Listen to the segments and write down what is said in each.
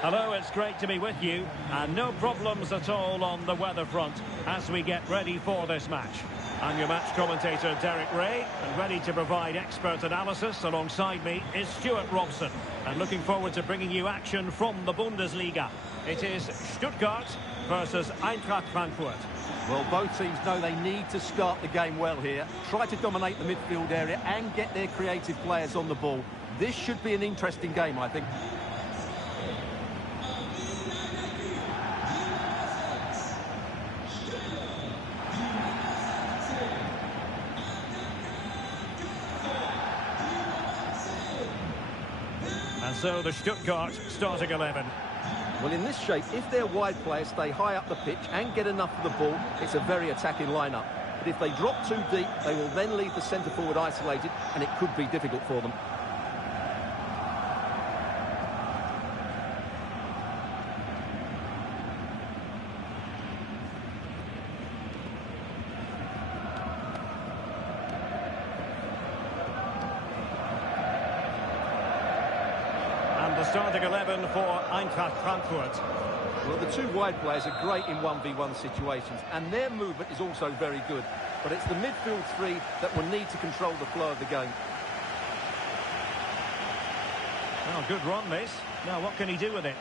Hello, it's great to be with you, and no problems at all on the weather front as we get ready for this match. I'm your match commentator, Derek Ray, and ready to provide expert analysis. Alongside me is Stuart Robson, and looking forward to bringing you action from the Bundesliga. It is Stuttgart versus Eintracht Frankfurt. Well, both teams know they need to start the game well here. Try to dominate the midfield area and get their creative players on the ball. This should be an interesting game, I think. And so the Stuttgart starting 11. Well, in this shape, if their wide players stay high up the pitch and get enough of the ball, it's a very attacking lineup. But if they drop too deep, they will then leave the centre forward isolated, and it could be difficult for them. The starting 11 for Eintracht Frankfurt. Well, the two wide players are great in 1v1 situations, and their movement is also very good. But it's the midfield three that will need to control the flow of the game. Well, good run, this. Now, what can he do with it?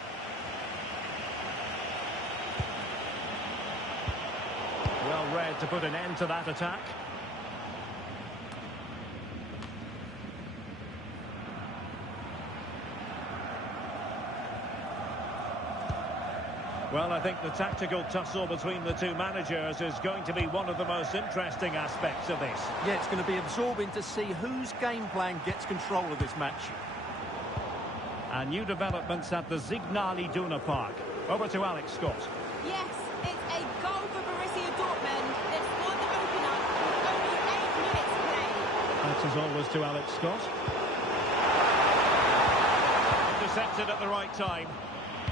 Well read to put an end to that attack. Well, I think the tactical tussle between the two managers is going to be one of the most interesting aspects of this. Yeah, it's going to be absorbing to see whose game plan gets control of this match. And new developments at the Signal Iduna Park. Over to Alex Scott. Yes, it's a goal for Borussia Dortmund. They've scored the opener with only 8 minutes played. Thanks as always to Alex Scott. Intercepted at the right time.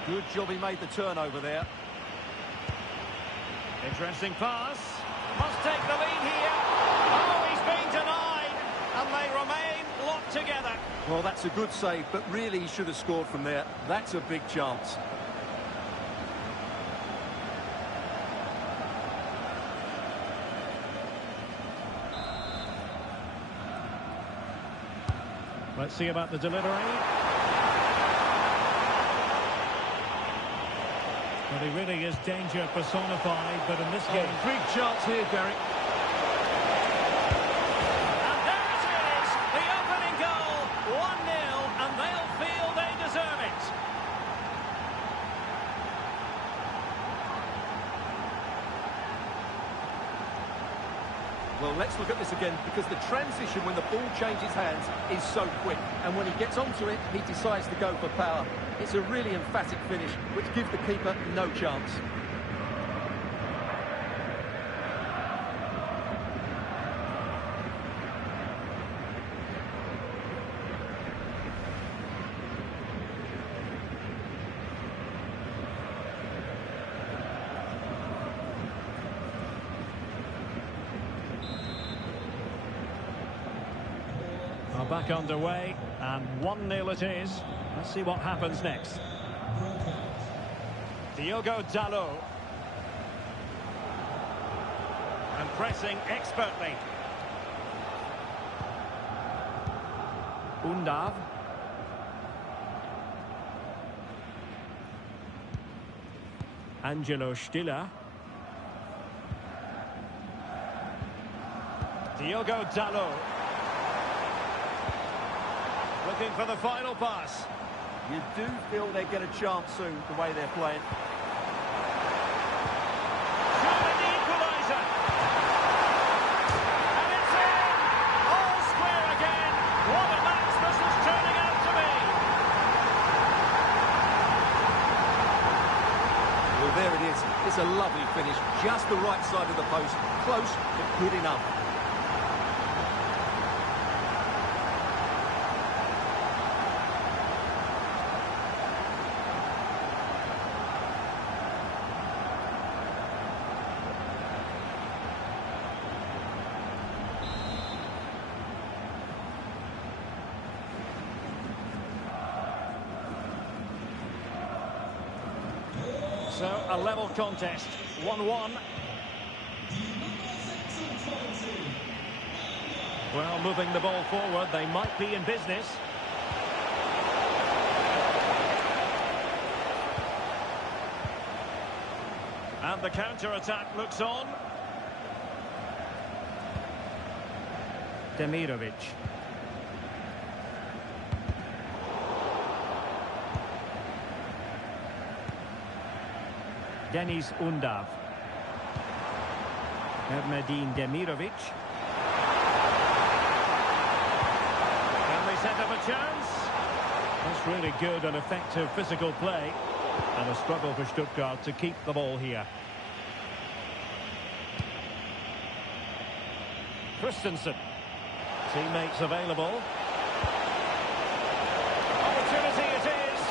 Good job he made the turnover there. Interesting pass. Must take the lead here. Oh, he's been denied. And they remain locked together. Well, that's a good save, but really he should have scored from there. That's a big chance. Let's see about the delivery. But he really is danger personified, but in this game... Big chance here, Derek. And there it is, the opening goal, 1-0, and they'll feel they deserve it. Well, let's look at this again, because the transition when the ball changes hands is so quick. And when he gets onto it, he decides to go for power. It's a really emphatic finish, which gives the keeper no chance. Are back underway, and 1-0 it is. Let's see what happens next. Diogo Dalot. And pressing expertly. Undav. Angelo Stiller. Diogo Dalot. Looking for the final pass. You do feel they get a chance soon, the way they're playing. Surely the equaliser. And it's in! All square again. What a match this is turning out to be. Well, there it is. It's a lovely finish. Just the right side of the post. Close, but good enough. So, a level contest, 1-1. Well, moving the ball forward, they might be in business. And the counter-attack looks on. Demirovic. Deniz Undav. Ermedin Demirovic. Can they set up a chance? That's really good and effective physical play. And a struggle for Stuttgart to keep the ball here. Christensen. Teammates available. Opportunity it is.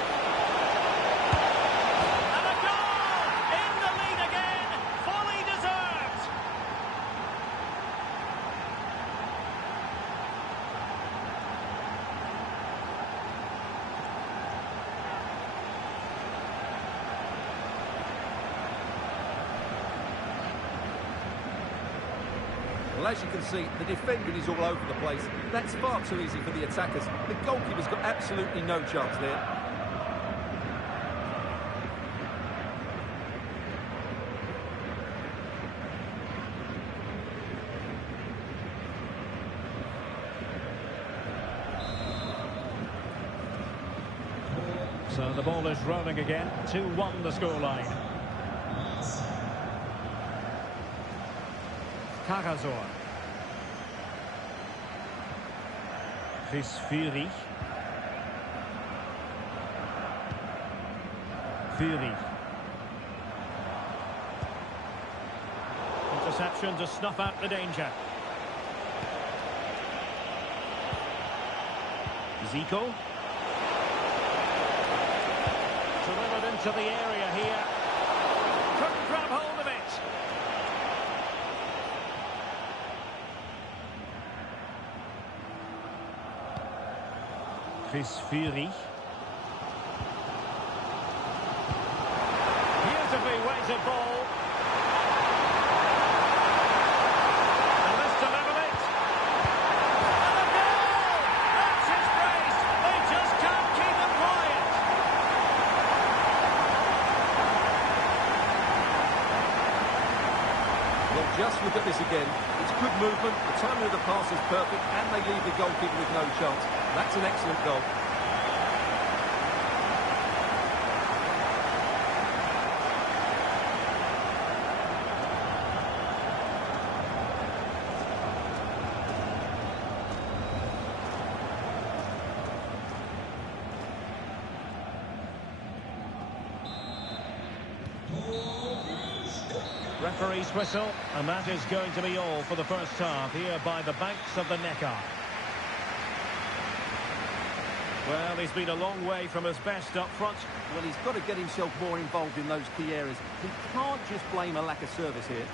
And a goal! In the lead again. Fully deserved. Well, as you can see, the defending is all over the place. That's far too easy for the attackers. The goalkeeper's got absolutely no chance there. So the ball is rolling again. 2-1 the scoreline. Karazor. Chris Fury. Interception to snuff out the danger. Zico. Delivered into the area here. Couldn't grab hold of it. Chris Fury. Beautifully weighted ball. And this delivered it. And a goal! That's his brace. They just can't keep him quiet. Well, just look at this again. It's good movement, the timing of the pass is perfect, and they leave the goalkeeper with no chance. That's an excellent goal. Referee's whistle, and that is going to be all for the first half here by the banks of the Neckar. Well, he's been a long way from his best up front. Well, he's got to get himself more involved in those key areas. He can't just blame a lack of service here.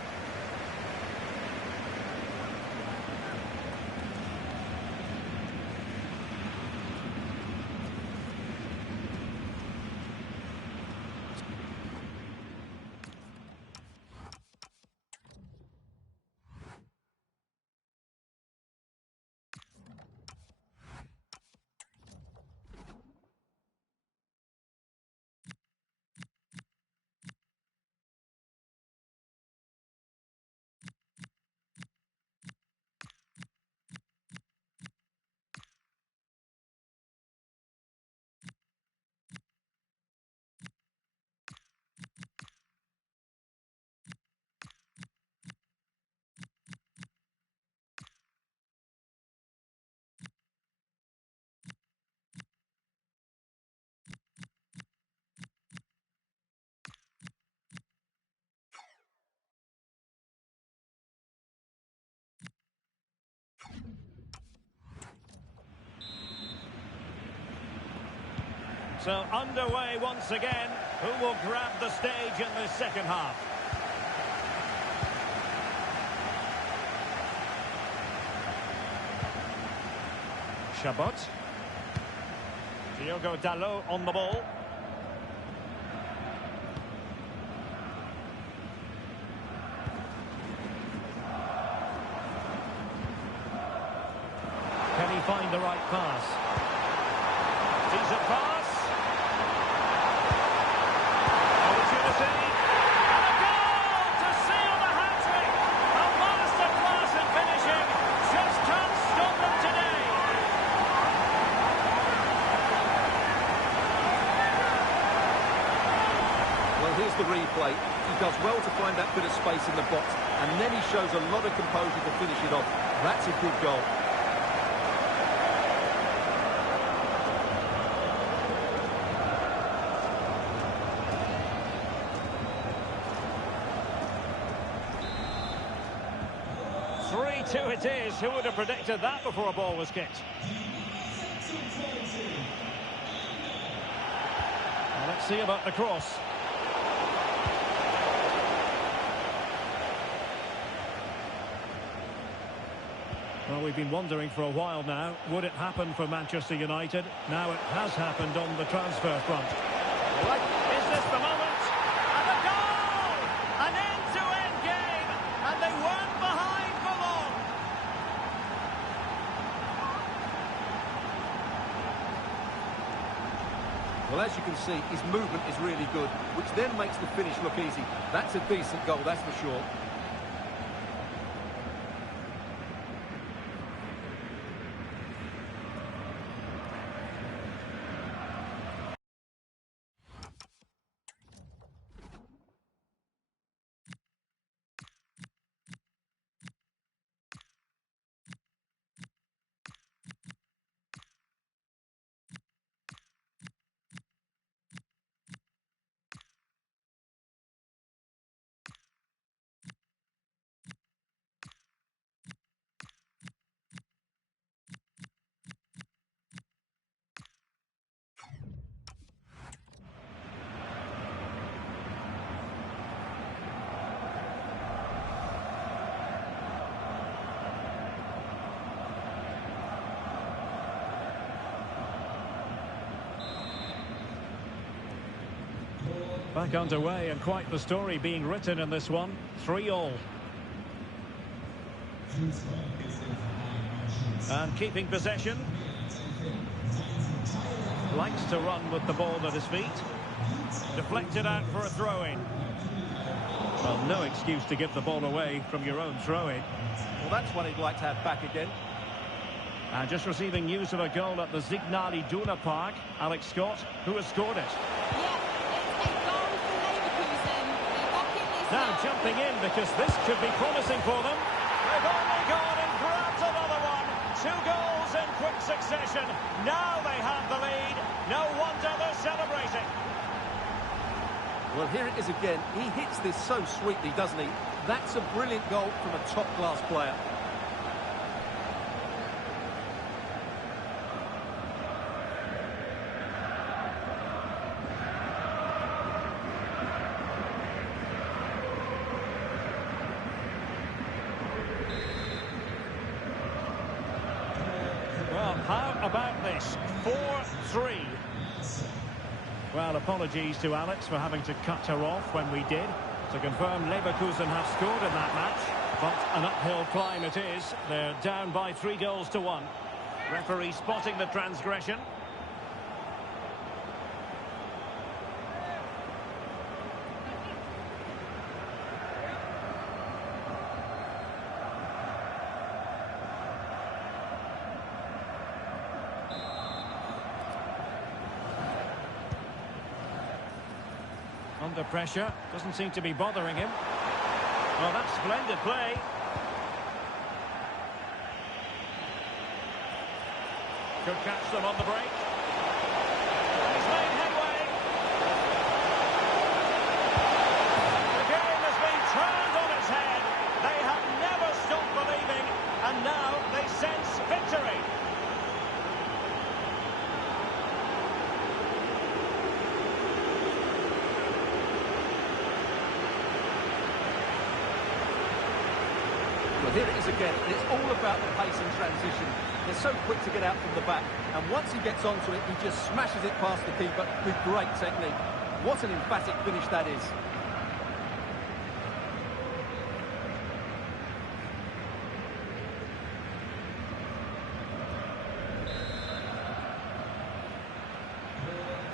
So underway once again. Who will grab the stage in this second half? Chabot. Diogo Dalot on the ball. he find the right pass? Decent pass. Opportunity. And a goal to seal the hat-trick. A masterclass in finishing. Just can't stop them today. Well, here's the replay. He does well to find that bit of space in the box, and then he shows a lot of composure to finish it off. That's a good goal. It is. Who would have predicted that before a ball was kicked? Well, let's see about the cross. Well, we've been wondering for a while now, would it happen for Manchester United? Now it has happened on the transfer front. Is this the moment? And a goal! An end-to-end game! And they weren't behind for long! Well, as you can see, his movement is really good, which then makes the finish look easy. That's a decent goal, that's for sure. Back underway, and quite the story being written in this one. 3-3. And keeping possession. Likes to run with the ball at his feet. Deflected out for a throw-in. Well, no excuse to give the ball away from your own throw-in. Well, that's one he'd like to have back again. And just receiving news of a goal at the Signal Iduna Park. Alex Scott, who has scored it. Now jumping in because this could be promising for them. They've only gone and grabbed another one. 2 goals in quick succession. Now they have the lead. No wonder they're celebrating. Well, here it is again. He hits this so sweetly, doesn't he? That's a brilliant goal from a top-class player. How about this? 4-3. Well, apologies to Alex for having to cut her off when we did. To confirm, Leverkusen have scored in that match, but an uphill climb it is. They're down by 3-1. Referee spotting the transgression. Under pressure, doesn't seem to be bothering him. Well, that's splendid play. Could catch them on the break. He's made headway. The game has been turned on its head. They have never stopped believing, and now they sense victory. Well, here it is again. It's all about the pace in transition. They're so quick to get out from the back, and once he gets onto it, he just smashes it past the keeper with great technique. What an emphatic finish that is.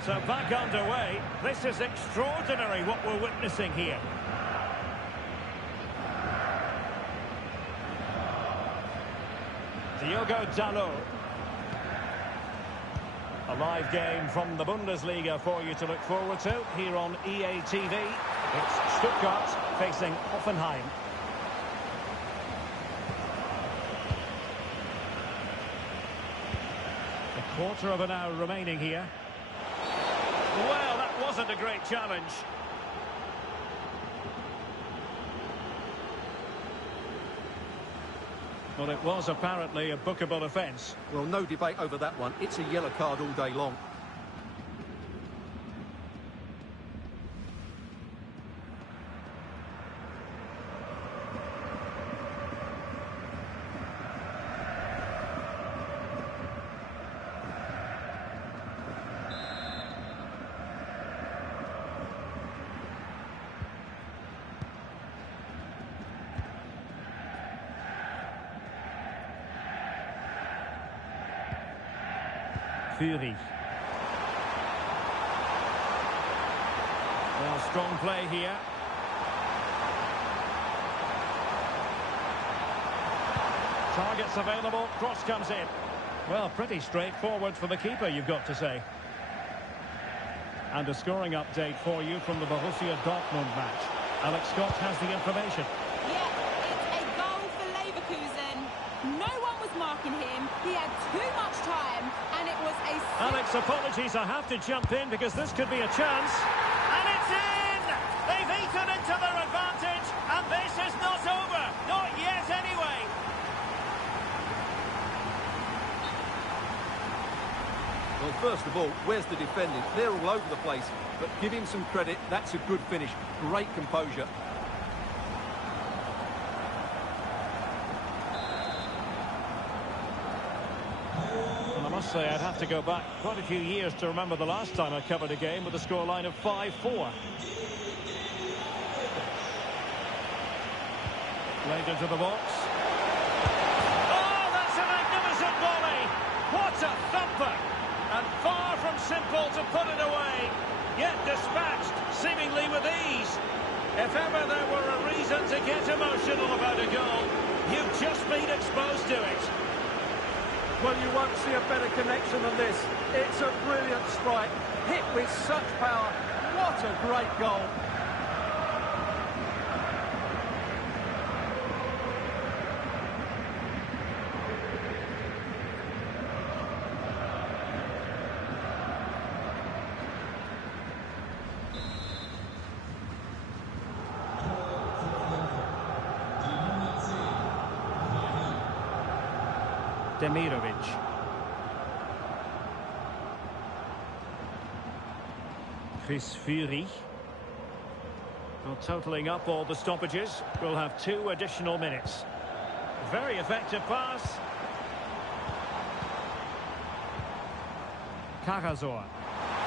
So back underway. This is extraordinary what we're witnessing here. Diogo Dalot. A live game from the Bundesliga for you to look forward to here on EA TV. It's Stuttgart facing Hoffenheim. A quarter of an hour remaining here. Well, that wasn't a great challenge. Well, it was apparently a bookable offence. Well, no debate over that one. It's a yellow card all day long. Fury. Well, strong play here. Targets available, cross comes in. Well, pretty straightforward for the keeper, you've got to say. And a scoring update for you from the Borussia Dortmund match. Alex Scott has the information. Yeah, it's a goal for Leverkusen. No one was marking him. He had too much time, and it was a... Alex, apologies, I have to jump in because this could be a chance. And it's in! They've eaten into their advantage, and this is not over. Not yet, anyway. Well, first of all, where's the defending? They're all over the place. But give him some credit. That's a good finish. Great composure. I must say, I'd have to go back quite a few years to remember the last time I covered a game with a scoreline of 5-4. Played into the box. Oh, that's a magnificent volley! What a thumper! And far from simple to put it away, yet dispatched, seemingly with ease. If ever there were a reason to get emotional about a goal, you've just been exposed to it. Well, you won't see a better connection than this. It's a brilliant strike, hit with such power. What a great goal. Demirovic. Chris Fury. Well, totalling up all the stoppages, we'll have 2 additional minutes. Very effective pass. Cagazor.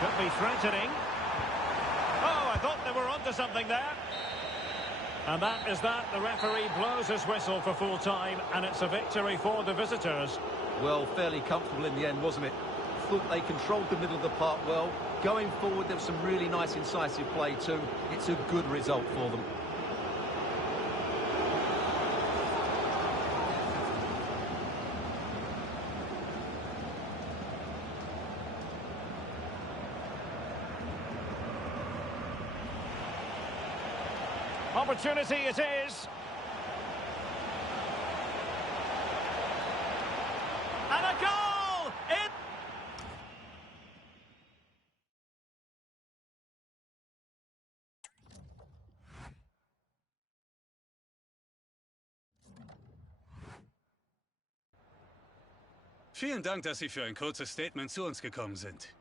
Could be threatening. Oh, I thought they were onto something there. And that is that. The referee blows his whistle for full time, and it's a victory for the visitors. Well, fairly comfortable in the end, wasn't it? Thought they controlled the middle of the park well. Going forward, there was some really nice incisive play too. It's a good result for them. Opportunity it is. And a goal! It... Vielen Dank, dass Sie für ein kurzes Statement zu uns gekommen sind.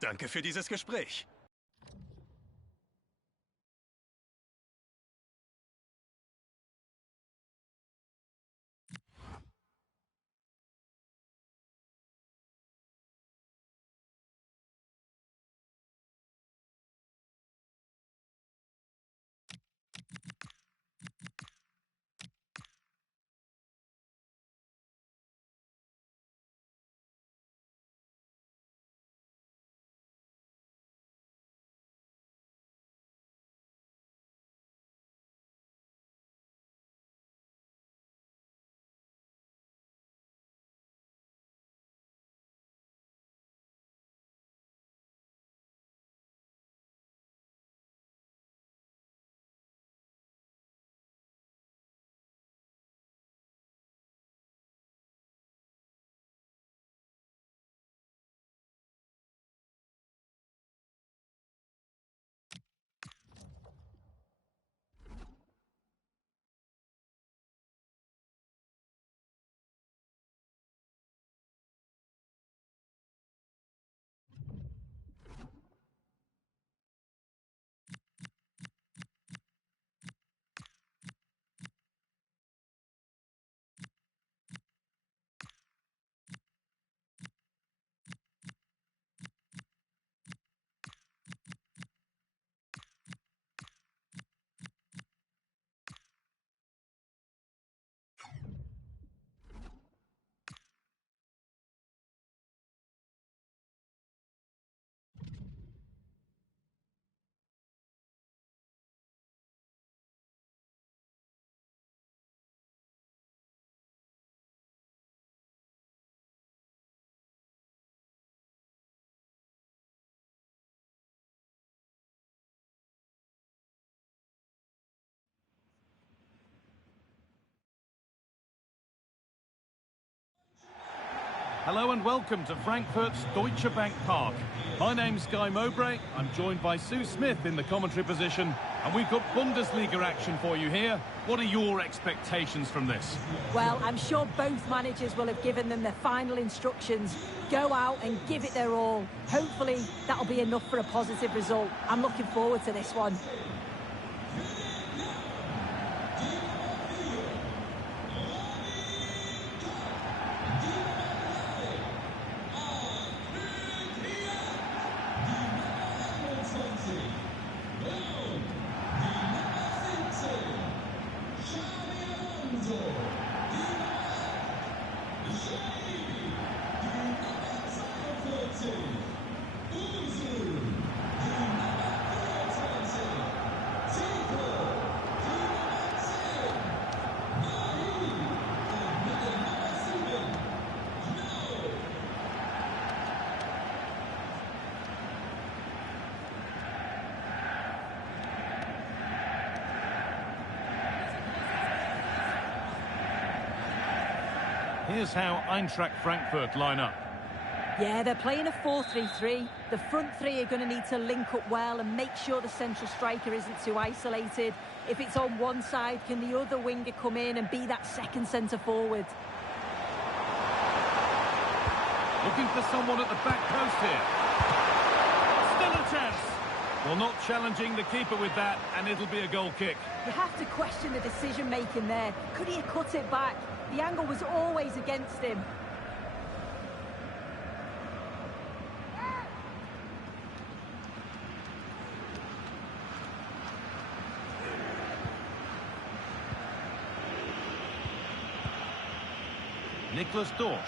Danke für dieses Gespräch. Hello and welcome to Frankfurt's Deutsche Bank Park. My name's Guy Mowbray. I'm joined by Sue Smith in the commentary position, and we've got Bundesliga action for you here. What are your expectations from this? Well, I'm sure both managers will have given them their final instructions. Go out and give it their all. Hopefully, that'll be enough for a positive result. I'm looking forward to this one. Here's how Eintracht Frankfurt line up. Yeah, they're playing a 4-3-3. The front three are going to need to link up well and make sure the central striker isn't too isolated. If it's on one side, can the other winger come in and be that second centre-forward? Looking for someone at the back post here. Still a chance. Well, not challenging the keeper with that, and it'll be a goal kick. You have to question the decision-making there. Could he have cut it back? The angle was always against him. Nicholas Dorsch.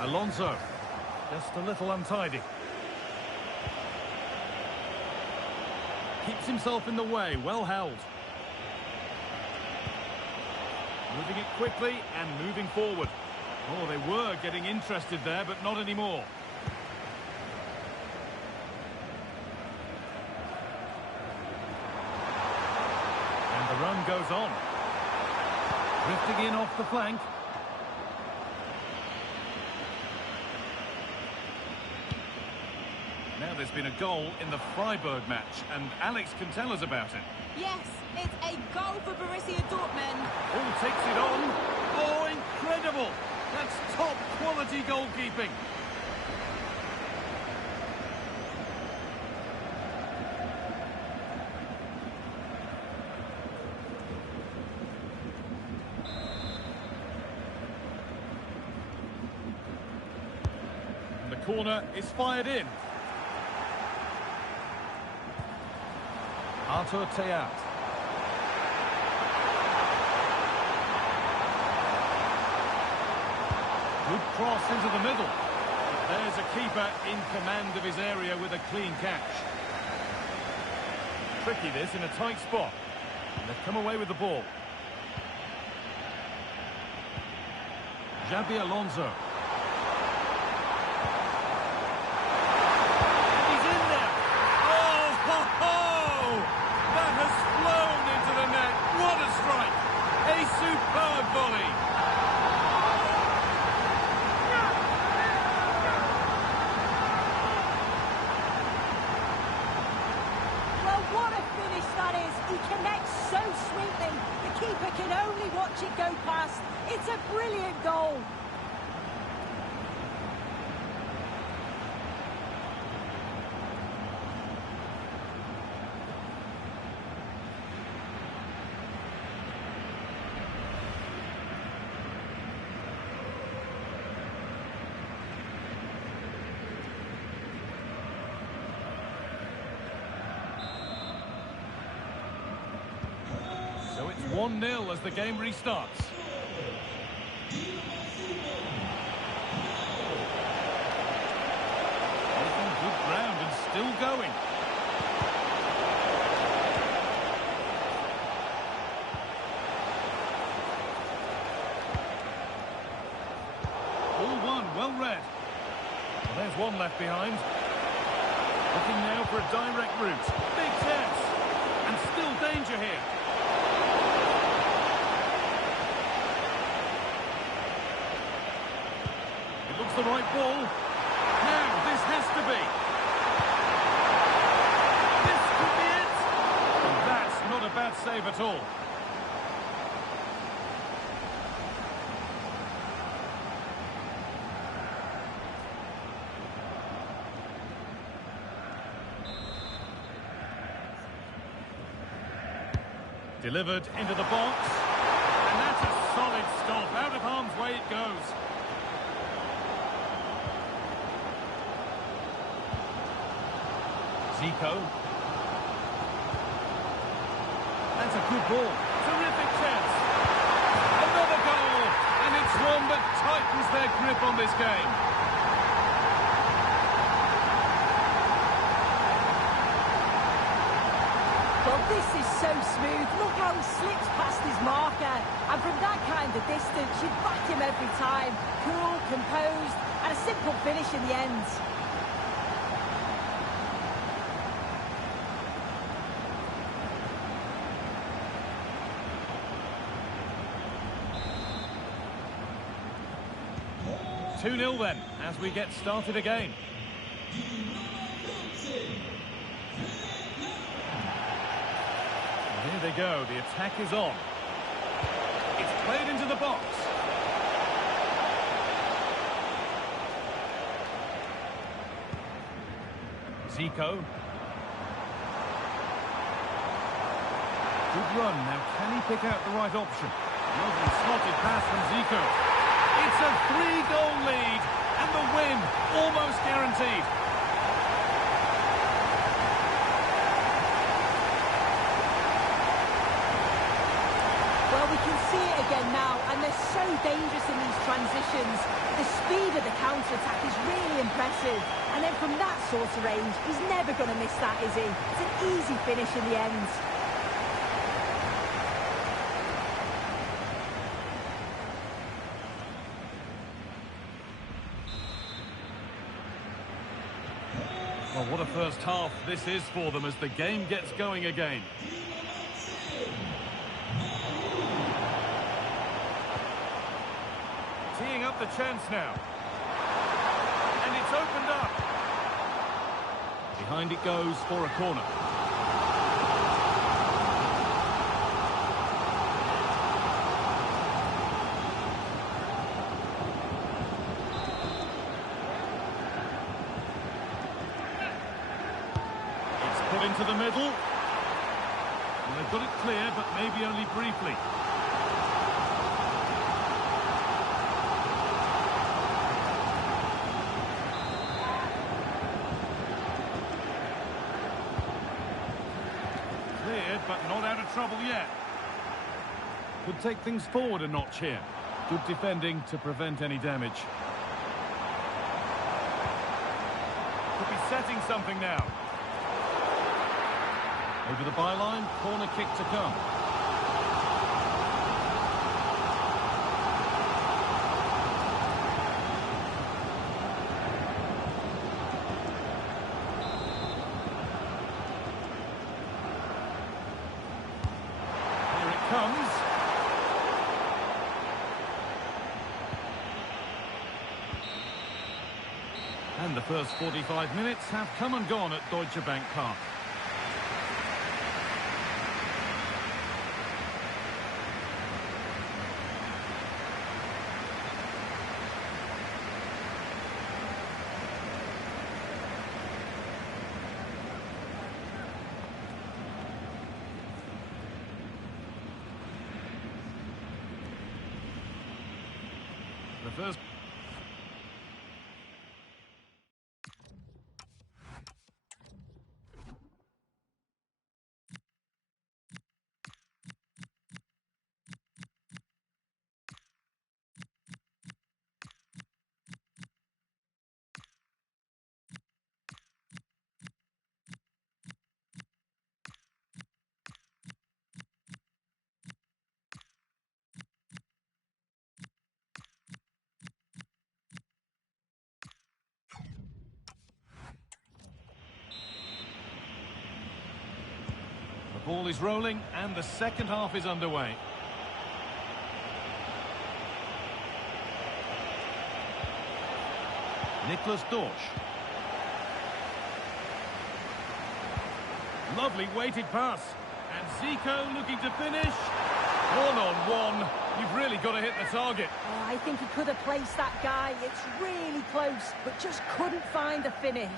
Alonso. Just a little untidy. Keeps himself in the way, well held. Moving it quickly and moving forward. Oh, they were getting interested there, but not anymore. And the run goes on. Drifting in off the flank. Now there's been a goal in the Freiburg match, and Alex can tell us about it. Yes, it's a goal for Borussia Dortmund. Oh, takes it on. Oh, incredible! That's top quality goalkeeping. And the corner is fired in. Arthur Theat. Good cross into the middle. But there's a keeper in command of his area with a clean catch. Tricky this in a tight spot. And they've come away with the ball. Xabi Alonso. He's in there. Oh, ho, ho! That has flown into the net. What a strike! A superb volley. Well, what a finish that is. He connects so sweetly. The keeper can only watch it go past. It's a brilliant goal. So it's 1-0 as the game restarts. Making good ground and still going. All one, well read. Well, there's one left behind. Looking now for a direct route. Big chance. And still danger here. It looks the right ball. Now, this has to be. This could be it. And that's not a bad save at all. Delivered into the box. And that's a solid stop. Out of harm's way it goes. Zico. That's a good ball. Terrific chance. Another goal. And it's one that tightens their grip on this game. Well, this is so smooth. Look how he slips past his marker. And from that kind of distance, you'd back him every time. Cool, composed, and a simple finish in the end. Two 2-0 then, as we get started again. Here they go, the attack is on. It's played into the box. Zico. Good run, now can he pick out the right option? Lovely slotted pass from Zico. It's a 3-goal lead, and the win almost guaranteed. Well, we can see it again now, and they're so dangerous in these transitions. The speed of the counter-attack is really impressive. And then from that sort of range, he's never going to miss that, is he? It's an easy finish in the end. Well, what a first half this is for them as the game gets going again. Teeing up the chance now. And it's opened up. Behind it goes for a corner. It's put into the middle. Well, they've got it clear, but maybe only briefly. But not out of trouble yet. Could take things forward a notch here. Good defending to prevent any damage. Could be setting something now. Over the byline, corner kick to come. Comes. And the first 45 minutes have come and gone at Deutsche Bank Park. The first... Ball is rolling and the second half is underway. Nicholas Dorsch. Lovely weighted pass. And Zico looking to finish. One-on-one. You've really got to hit the target. Oh, I think he could have placed that guy. It's really close, but just couldn't find a finish.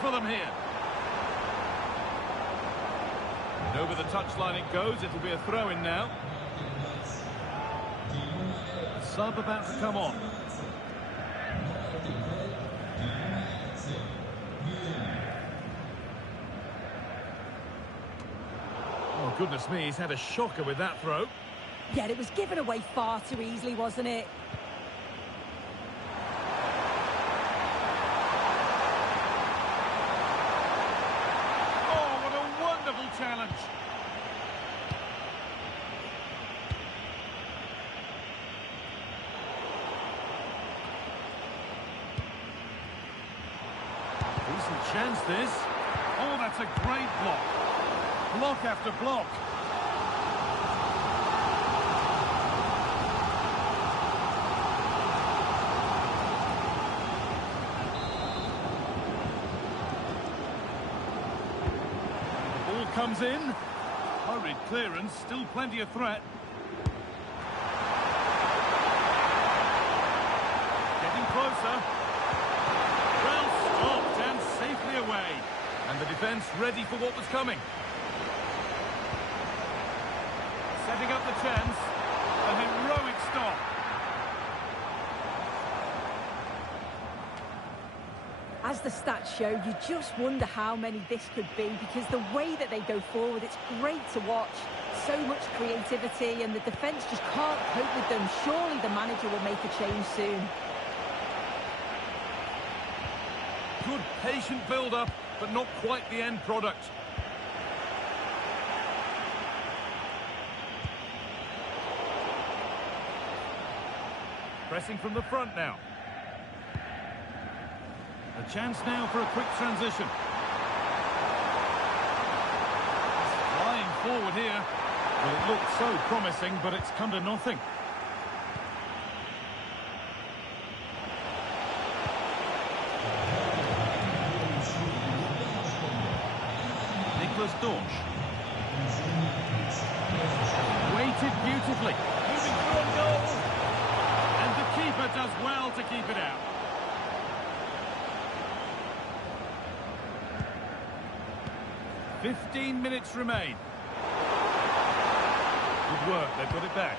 For them here. And over the touchline it goes. It'll be a throw-in now. A sub about to come on. Oh, goodness me, he's had a shocker with that throw. Yeah, it was given away far too easily, wasn't it? Challenge. Decent chance this. Oh, that's a great block. Block after block. Comes in. Hurried clearance, still plenty of threat. Getting closer. Well stopped and safely away. And the defence ready for what was coming. Setting up the chance. A heroic stop. As the stats show, you just wonder how many this could be, because the way that they go forward, it's great to watch. So much creativity, and the defence just can't cope with them. Surely the manager will make a change soon. Good patient build-up, but not quite the end product. Pressing from the front now. A chance now for a quick transition. Flying forward here. Well, it looked so promising, but it's come to nothing. Nicholas Dorsch. Weighted beautifully. Moving through on goal. And the keeper does well to keep it out. "15 minutes remain." Good work, they've got it back.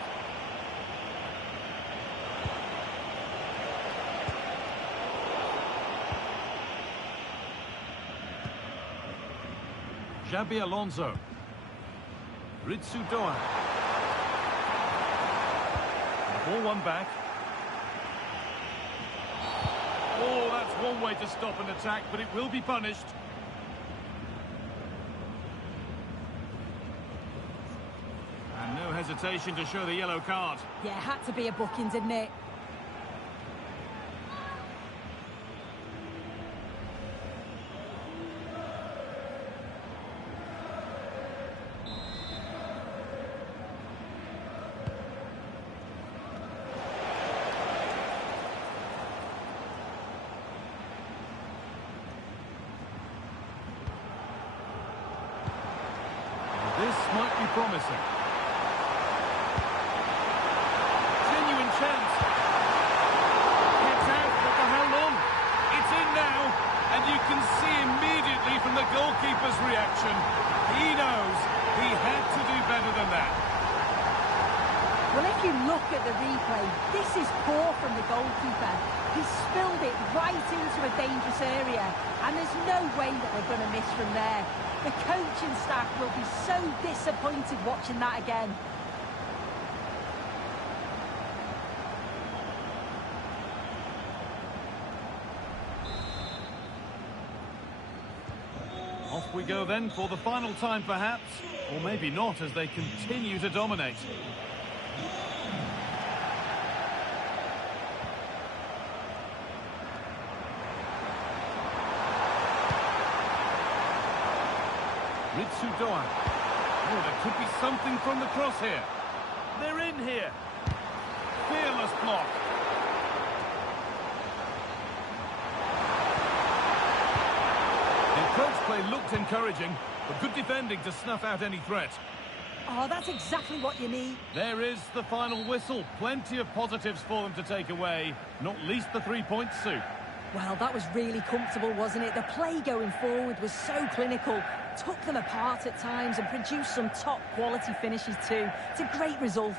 Xabi Alonso. Ritsu Doan. Ball one back. Oh, that's one way to stop an attack, but it will be punished. And no hesitation to show the yellow card. Yeah, had to be a booking, didn't it? This might be promising. Genuine chance. Gets out, but for how long? It's in now, and you can see immediately from the goalkeeper's reaction, he knows he had to do better than that. Well, if you look at the replay, this is poor from the goalkeeper. He spilled it right into a dangerous area, and there's no way that they're going to miss from there. The coaching staff will be so disappointed watching that again. Off we go then for the final time perhaps, or maybe not as they continue to dominate. Ritsudoan. Oh, there could be something from the cross here. They're in here. Fearless block. The approach play looked encouraging, but good defending to snuff out any threat. Oh, that's exactly what you need. There is the final whistle. Plenty of positives for them to take away, not least the 3 points, Sue. Well, that was really comfortable, wasn't it? The play going forward was so clinical, took them apart at times and produced some top-quality finishes too. It's a great result.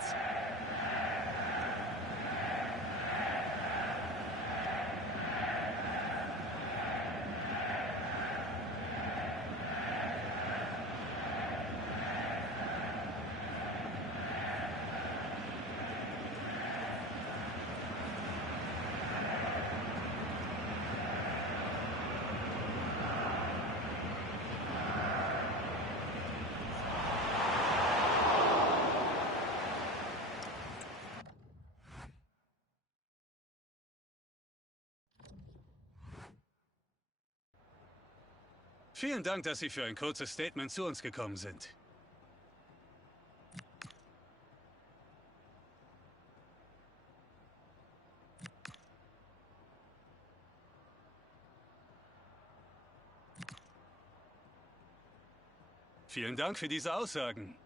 Vielen Dank, dass Sie für ein kurzes Statement zu uns gekommen sind. Vielen Dank für diese Aussagen.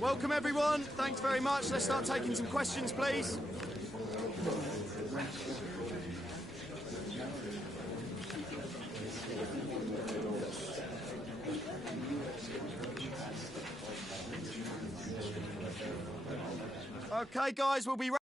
Welcome everyone, thanks very much. Let's start taking some questions, please. Okay guys, we'll be ready.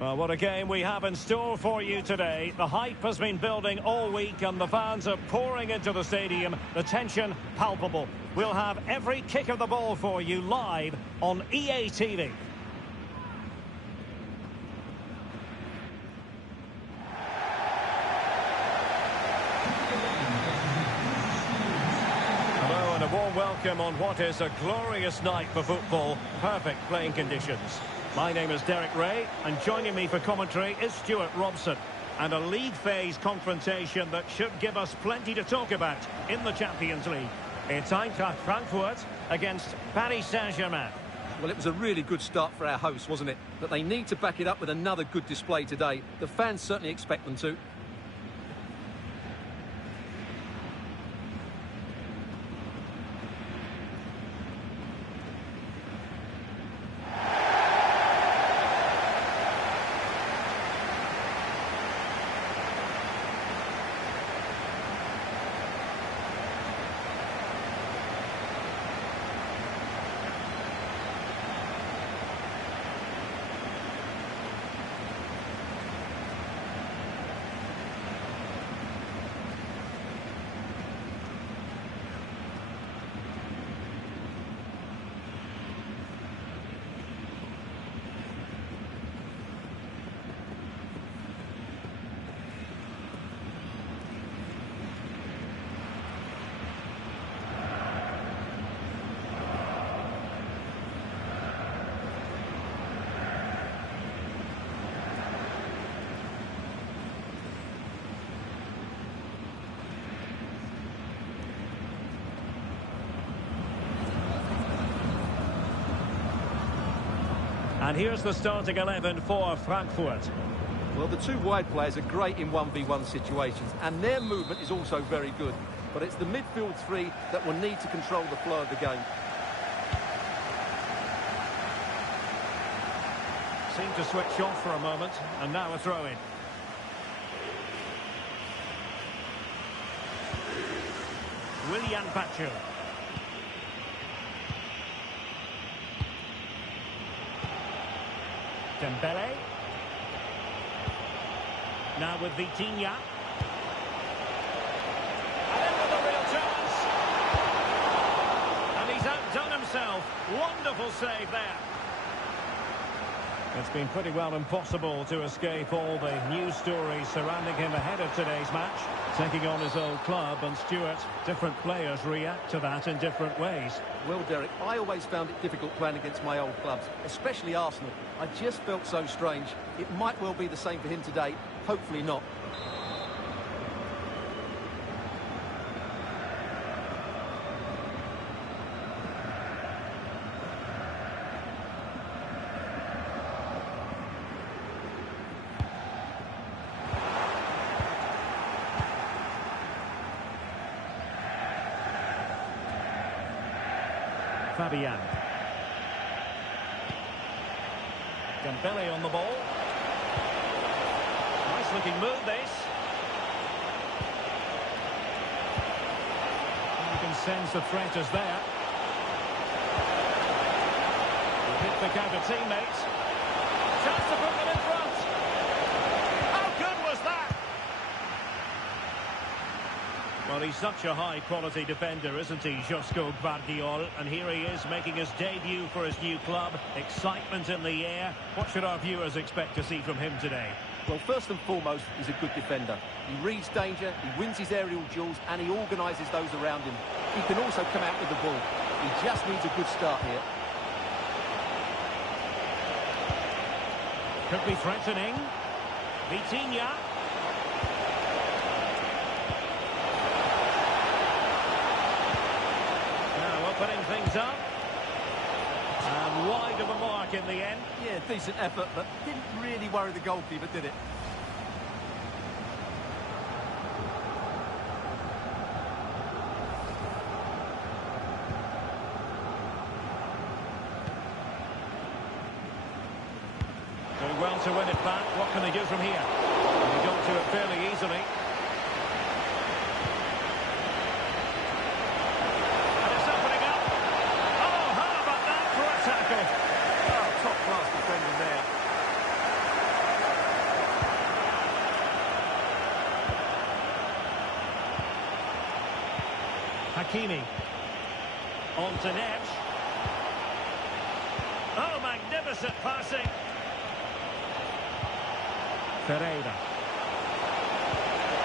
Well, what a game we have in store for you today. The hype has been building all week and the fans are pouring into the stadium. The tension palpable. We'll have every kick of the ball for you live on EA TV. Hello and a warm welcome on what is a glorious night for football. Perfect playing conditions. My name is Derek Ray, and joining me for commentary is Stuart Robson. And a league phase confrontation that should give us plenty to talk about in the Champions League. It's Eintracht Frankfurt against Paris Saint-Germain. Well, it was a really good start for our hosts, wasn't it? But they need to back it up with another good display today. The fans certainly expect them to. And here's the starting 11 for Frankfurt. Well, the two wide players are great in 1v1 situations, and their movement is also very good. But it's the midfield three that will need to control the flow of the game. Seemed to switch off for a moment, and now a throw-in. Willian Pacho. Dembele. Now with Vitinha. And in with a real chance. And he's outdone himself. Wonderful save there. It's been pretty well impossible to escape all the news stories surrounding him ahead of today's match. Taking on his old club, and Stuart, different players react to that in different ways. Well, Derek, I always found it difficult playing against my old clubs, especially Arsenal. I just felt so strange. It might well be the same for him today. Hopefully not. Fabian. Dembele on the ball. Nice looking move, this. You can sense the threat is there. He hit the counter teammate. Chance to put them in front. How good was that? Well, he's such a high-quality defender, isn't he, Josko Gvardiol? And here he is making his debut for his new club. Excitement in the air. What should our viewers expect to see from him today? Well, first and foremost, he's a good defender. He reads danger, he wins his aerial duels, and he organises those around him. He can also come out with the ball. He just needs a good start here. Could be threatening. Vitinha. Opening things up. And wide of a mark in the end. Yeah, decent effort, but didn't really worry the goalkeeper, did it? Doing well to win it back. What can they do from here? They got to it fairly easily. Hakimi on to net. Oh, magnificent passing. Pereira.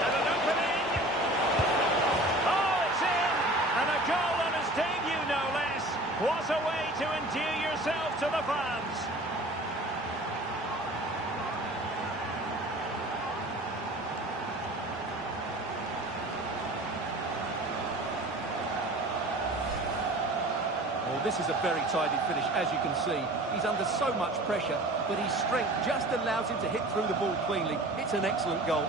And an opening. Oh, it's in. And a goal on his debut, no less. What a way to endear yourself to the fans. Well, this is a very tidy finish, as you can see. He's under so much pressure, but his strength just allows him to hit through the ball cleanly. It's an excellent goal.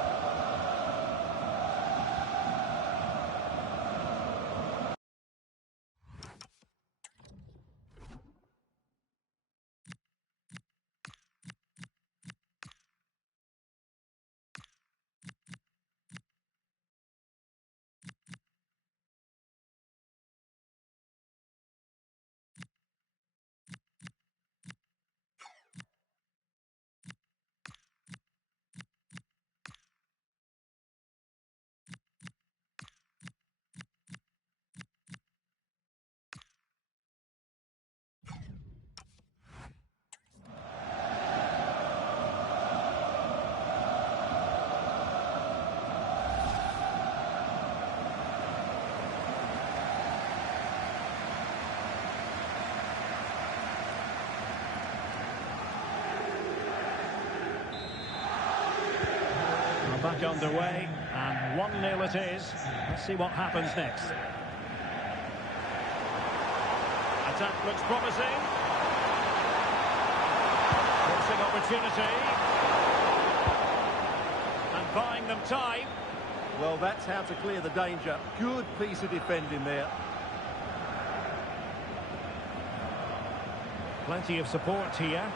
Back underway, and 1-0 it is. Let's see what happens next. Attack looks promising. Passing opportunity. And buying them time. Well, that's how to clear the danger. Good piece of defending there. Plenty of support here.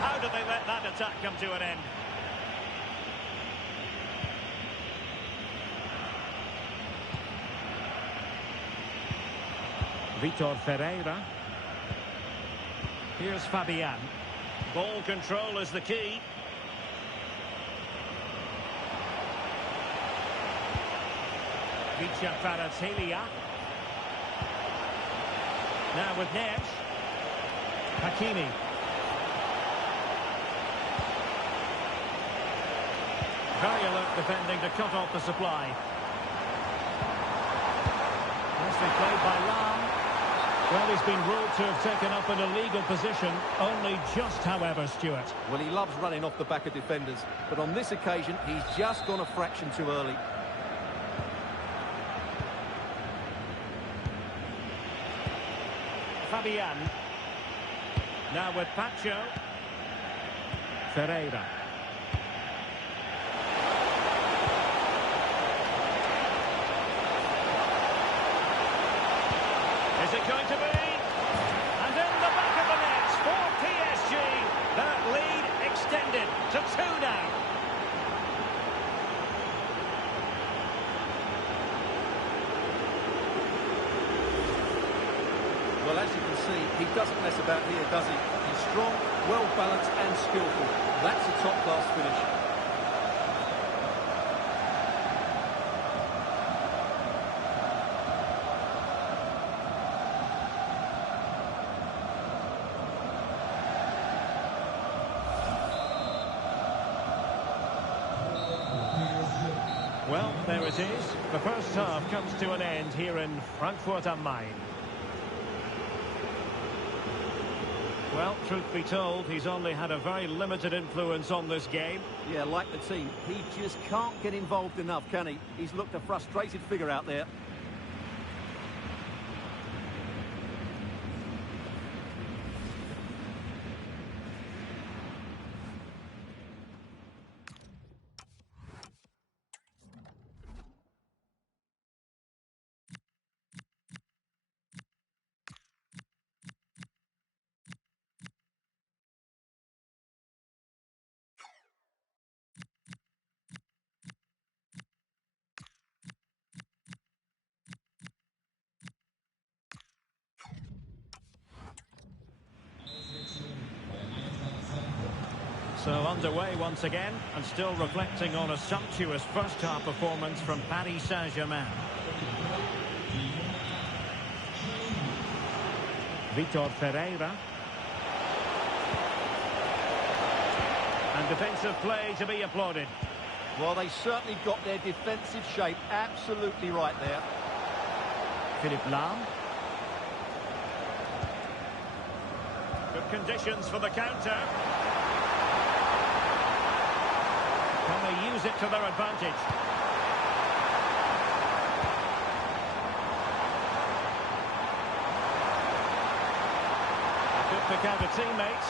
How did they let that attack come to an end? Vitor Ferreira. Here's Fabian. Ball control is the key. Vicha Kvaratskhelia. Now with Neves. Hakimi. Very alert defending to cut off the supply. Nicely played by Lam. Well, he's been ruled to have taken up an illegal position. Only just, however, Stuart. Well, he loves running off the back of defenders. But on this occasion, he's just gone a fraction too early. Fabian. Now with Pacho. Ferreira. Is it going to be? And in the back of the net for PSG. That lead extended to 2 now. Well, as you can see, he doesn't mess about here, does he? He's strong, well-balanced and skillful. That's a top-class finish. Well, there it is. The first half comes to an end here in Frankfurt am Main. Well, truth be told, he's only had a very limited influence on this game. Yeah, like the team, he just can't get involved enough, can he? He's looked a frustrated figure out there. So underway once again, and still reflecting on a sumptuous first-half performance from Paris Saint-Germain. Vitor Ferreira. And defensive play to be applauded. Well, they certainly got their defensive shape absolutely right there. Philippe Lam. Good conditions for the counter. Can they use it to their advantage? They could pick out a teammate.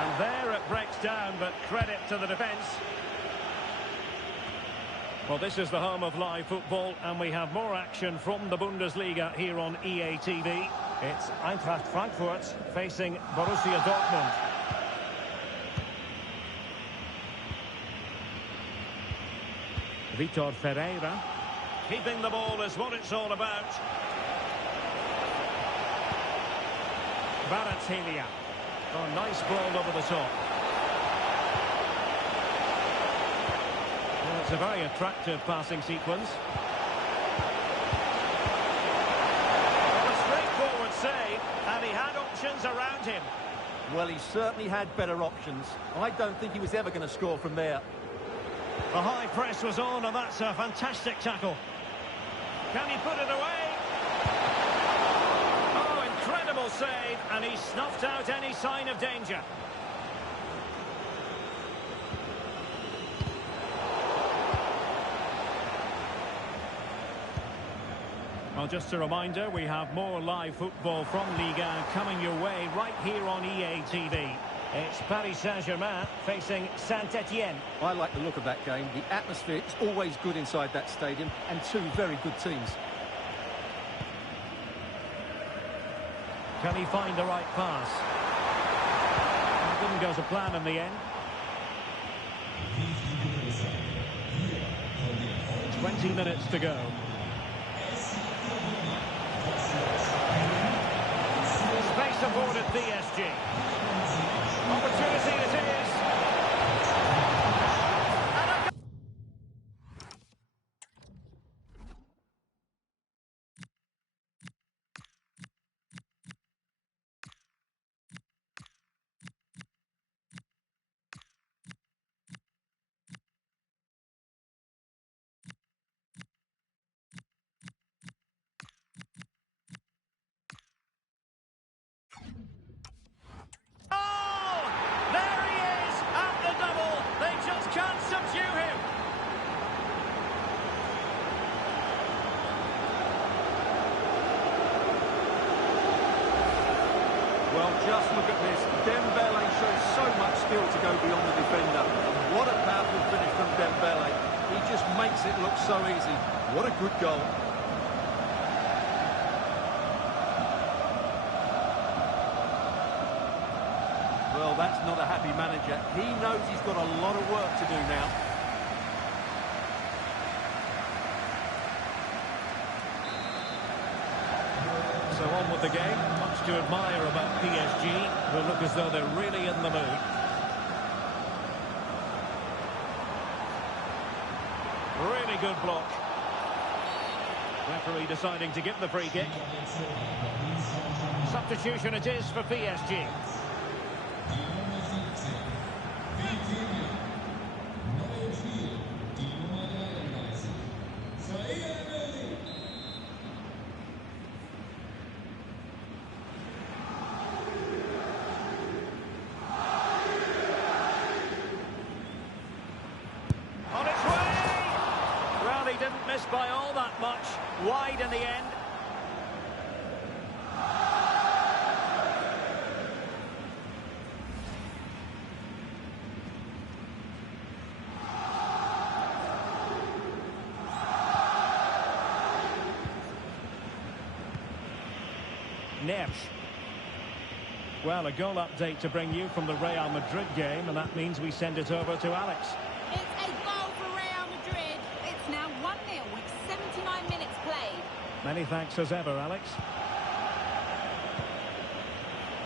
And there it breaks down, but credit to the defence. Well, this is the home of live football, and we have more action from the Bundesliga here on EA TV. It's Eintracht Frankfurt facing Borussia Dortmund. Vitor Ferreira. Keeping the ball is what it's all about. Kvaratskhelia. Oh, nice ball over the top. Well, it's a very attractive passing sequence. A straightforward save, and he had options around him. Well, he certainly had better options. I don't think he was ever going to score from there. The high press was on, and that's a fantastic tackle. Can he put it away? Oh, incredible save, and he snuffed out any sign of danger. Well, just a reminder, we have more live football from Liga coming your way right here on EA TV. It's Paris Saint-Germain facing Saint-Etienne. I like the look of that game. The atmosphere is always good inside that stadium, and two very good teams. Can he find the right pass? It didn't go to plan in the end. 20 minutes to go. Space afforded PSG. Opportunity it is. Well, just look at this. Dembele shows so much skill to go beyond the defender. What a powerful finish from Dembele. He just makes it look so easy. What a good goal. Well, that's not a happy manager. He knows he's got a lot of work to do now. So on with the game. Much to admire about PSG. They look as though they're really in the mood. Really good block. Referee deciding to give the free kick. Substitution it is for PSG. Didn't miss by all that much. Wide in the end. Nersch. Well, a goal update to bring you from the Real Madrid game, and that means we send it over to Alex. It's a goal for Real Madrid. It's now 1-0 with 79 minutes played. Many thanks as ever, Alex.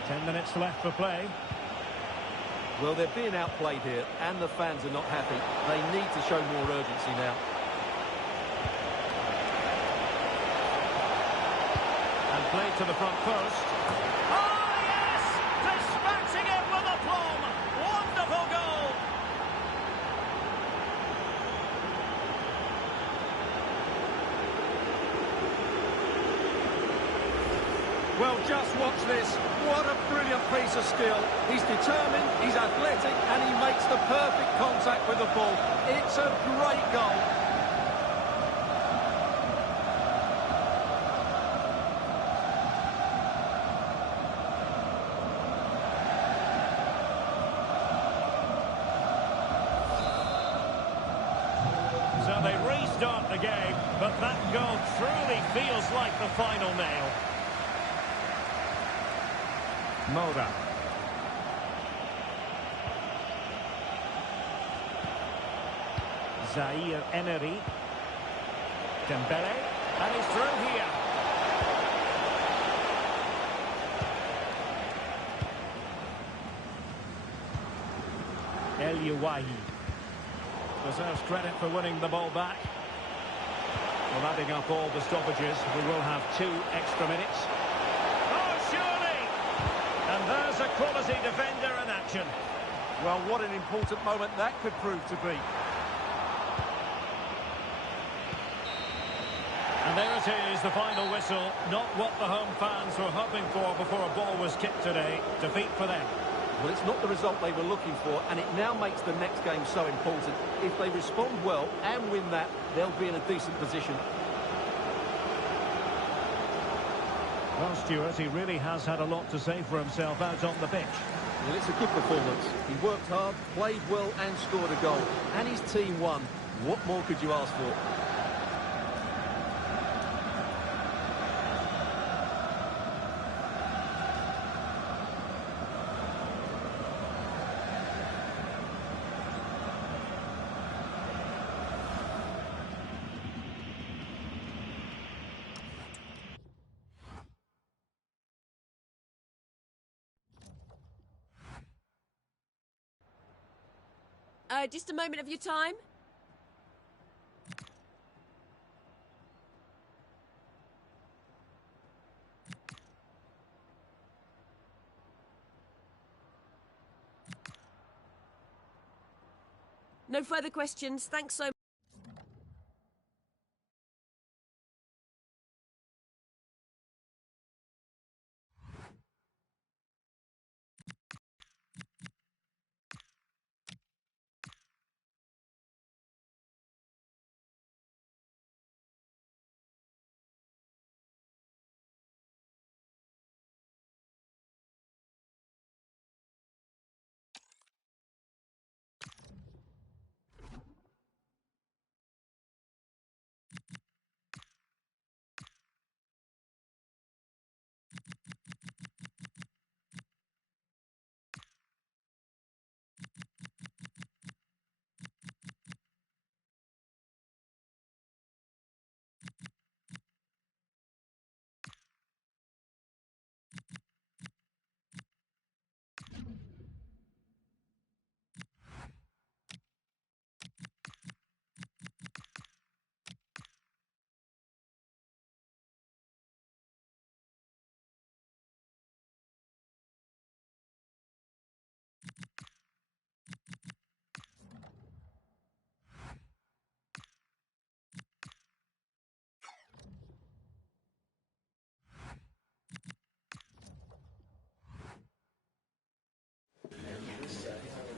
10 minutes left for play. Well, they're being outplayed here, and the fans are not happy. They need to show more urgency now. And played to the front post. Oh, yes! Dispatching it with aplomb. Wonderful goal. Well, just watch this. What a brilliant piece of skill. He's determined, he's athletic, and he makes the perfect contact with the ball. It's a great goal. So they restart the game, but that goal truly feels like the final nail. Moura. Zaire Emery. Dembele. And he's through here. El Youahi. Deserves credit for winning the ball back. Well, adding up all the stoppages, we will have 2 extra minutes. Oh, surely! And there's a quality defender in action. Well, what an important moment that could prove to be. And there it is, the final whistle. Not what the home fans were hoping for before a ball was kicked today. Defeat for them. Well, it's not the result they were looking for, and it now makes the next game so important. If they respond well and win that, they'll be in a decent position. Well, Stuart, he really has had a lot to say for himself out on the pitch. Well, it's a good performance. He worked hard, played well and scored a goal. And his team won. What more could you ask for? Just a moment of your time. No further questions. Thanks so much.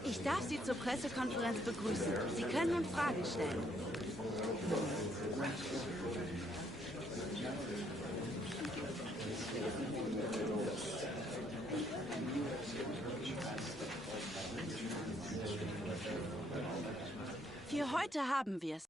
Ich darf Sie zur Pressekonferenz begrüßen. Sie können nun Fragen stellen. Für heute haben wir es.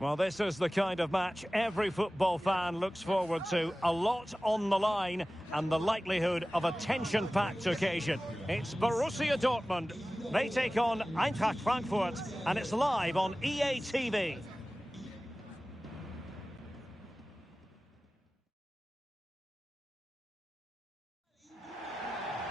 Well, this is the kind of match every football fan looks forward to. A lot on the line and the likelihood of a tension-packed occasion. It's Borussia Dortmund. They take on Eintracht Frankfurt, and it's live on EA TV.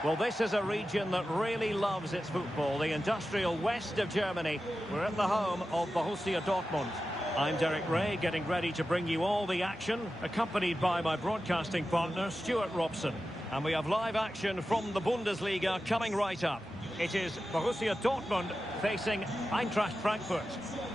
Well, this is a region that really loves its football, the industrial west of Germany. We're at the home of Borussia Dortmund. I'm Derek Ray, getting ready to bring you all the action, accompanied by my broadcasting partner, Stuart Robson. And we have live action from the Bundesliga coming right up. It is Borussia Dortmund facing Eintracht Frankfurt.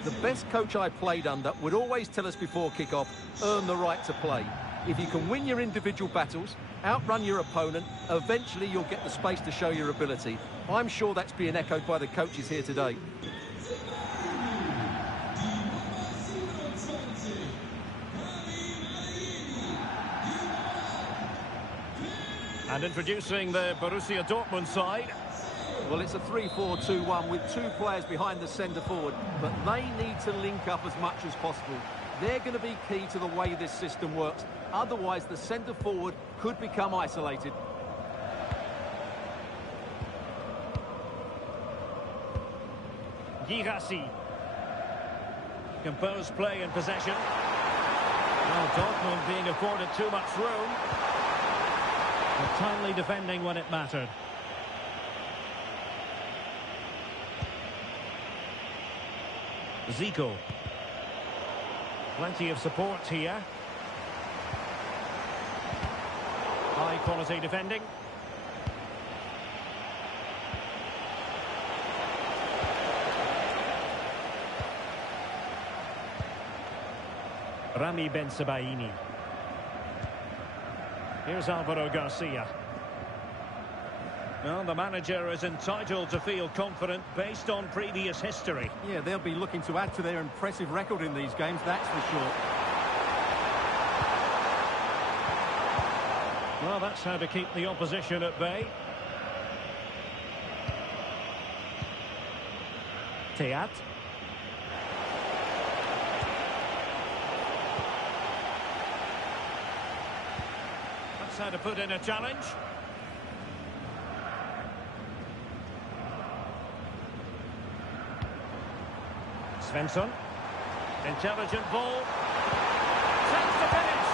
The best coach I played under would always tell us before kick-off, earn the right to play. If you can win your individual battles, outrun your opponent, eventually you'll get the space to show your ability. I'm sure that's being echoed by the coaches here today. And introducing the Borussia Dortmund side. Well, it's a 3-4-2-1 with two players behind the centre forward, but they need to link up as much as possible. They're going to be key to the way this system works. Otherwise, the centre forward could become isolated. Girassi. Composed play in possession. Well, Dortmund being afforded too much room. But timely defending when it mattered. Zico. Plenty of support here. High quality defending. Rami Ben-Sebaini. Here's Alvaro Garcia. Well, the manager is entitled to feel confident based on previous history. Yeah, they'll be looking to add to their impressive record in these games, that's for sure. Well, that's how to keep the opposition at bay. Teat. That's how to put in a challenge. Svensson. Intelligent ball. Takes the finish.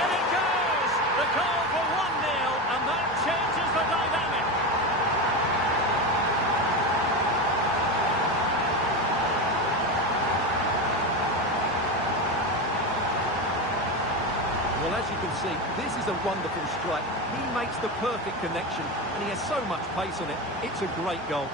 And it goes! The goal for 1-0, and that changes the dynamic. Well, as you can see, this is a wonderful strike. He makes the perfect connection, and he has so much pace on it. It's a great goal.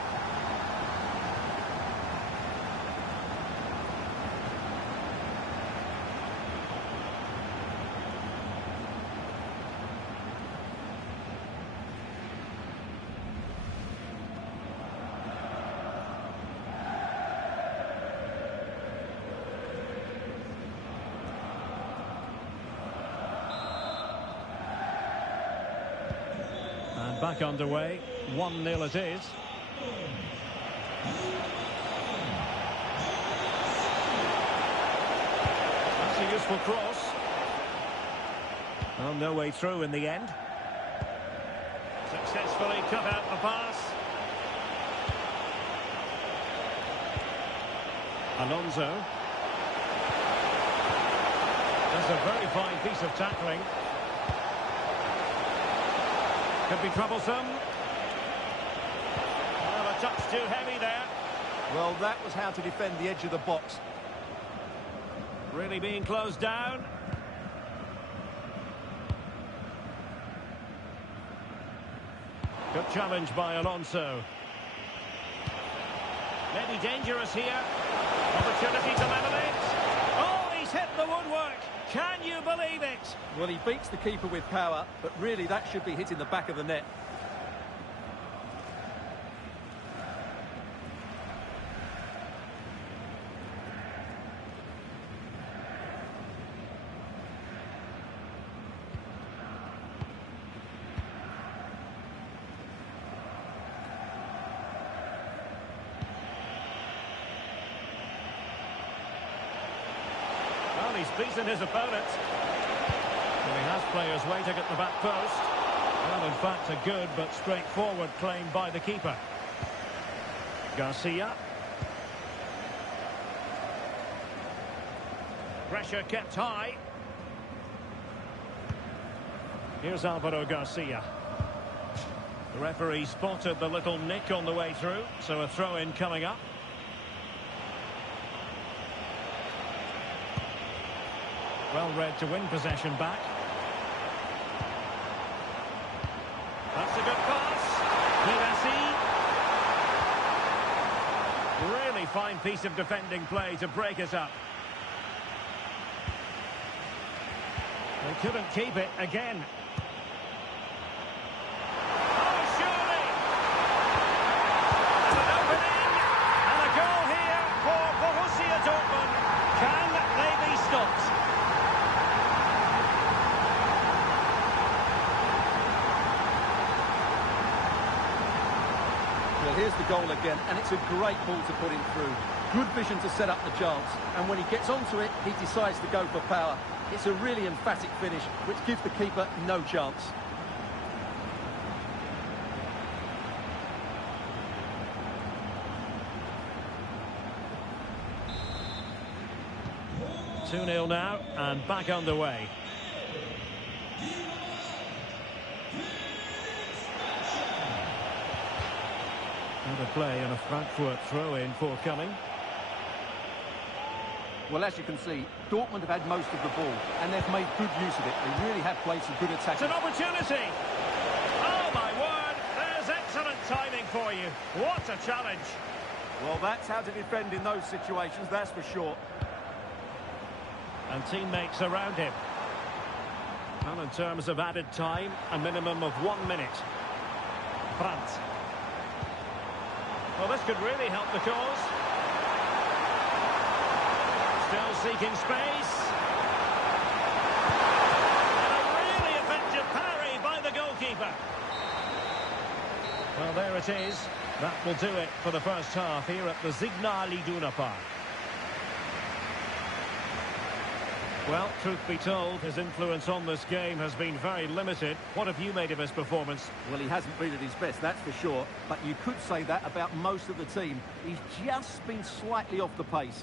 Back underway, 1-0 it is. That's a useful cross. Well, no way through in the end. Successfully cut out the pass. Alonso. That's a very fine piece of tackling. Could be troublesome. Well, a touch too heavy there. Well, that was how to defend the edge of the box. Really being closed down. Good challenge by Alonso. Maybe dangerous here. Opportunity to level it. Oh, he's hit the woodwork. Can you believe it? Well, he beats the keeper with power, but really that should be hitting the back of the net. Well, he's beaten his opponent. Well, he has players waiting at the back post. Well, in fact, a good but straightforward claim by the keeper. Garcia. Pressure kept high. Here's Alvaro Garcia. The referee spotted the little nick on the way through, so a throw-in coming up. Well read to win possession back. That's a good pass. Girassi. Really fine piece of defending play to break it up. They couldn't keep it again. Oh, surely! And an opening! And a goal here for Borussia Dortmund. Can they be stopped? Well, here's the goal again, and it's a great ball to put him through. Good vision to set up the chance, and when he gets onto it, he decides to go for power. It's a really emphatic finish, which gives the keeper no chance. 2-0 now, and back underway. Another play and a Frankfurt throw-in forthcoming. Well, as you can see, Dortmund have had most of the ball, and they've made good use of it. They really have played some good attacking. It's an opportunity! Oh, my word! There's excellent timing for you. What a challenge! Well, that's how to defend in those situations, that's for sure. And teammates around him. Well, in terms of added time, a minimum of 1 minute. Brandt. Well, this could really help the cause. Still seeking space. And a really effective parry by the goalkeeper. Well, there it is. That will do it for the first half here at the Signal Iduna Park. Well, truth be told, his influence on this game has been very limited. What have you made of his performance? Well, he hasn't been at his best, that's for sure. But you could say that about most of the team. He's just been slightly off the pace.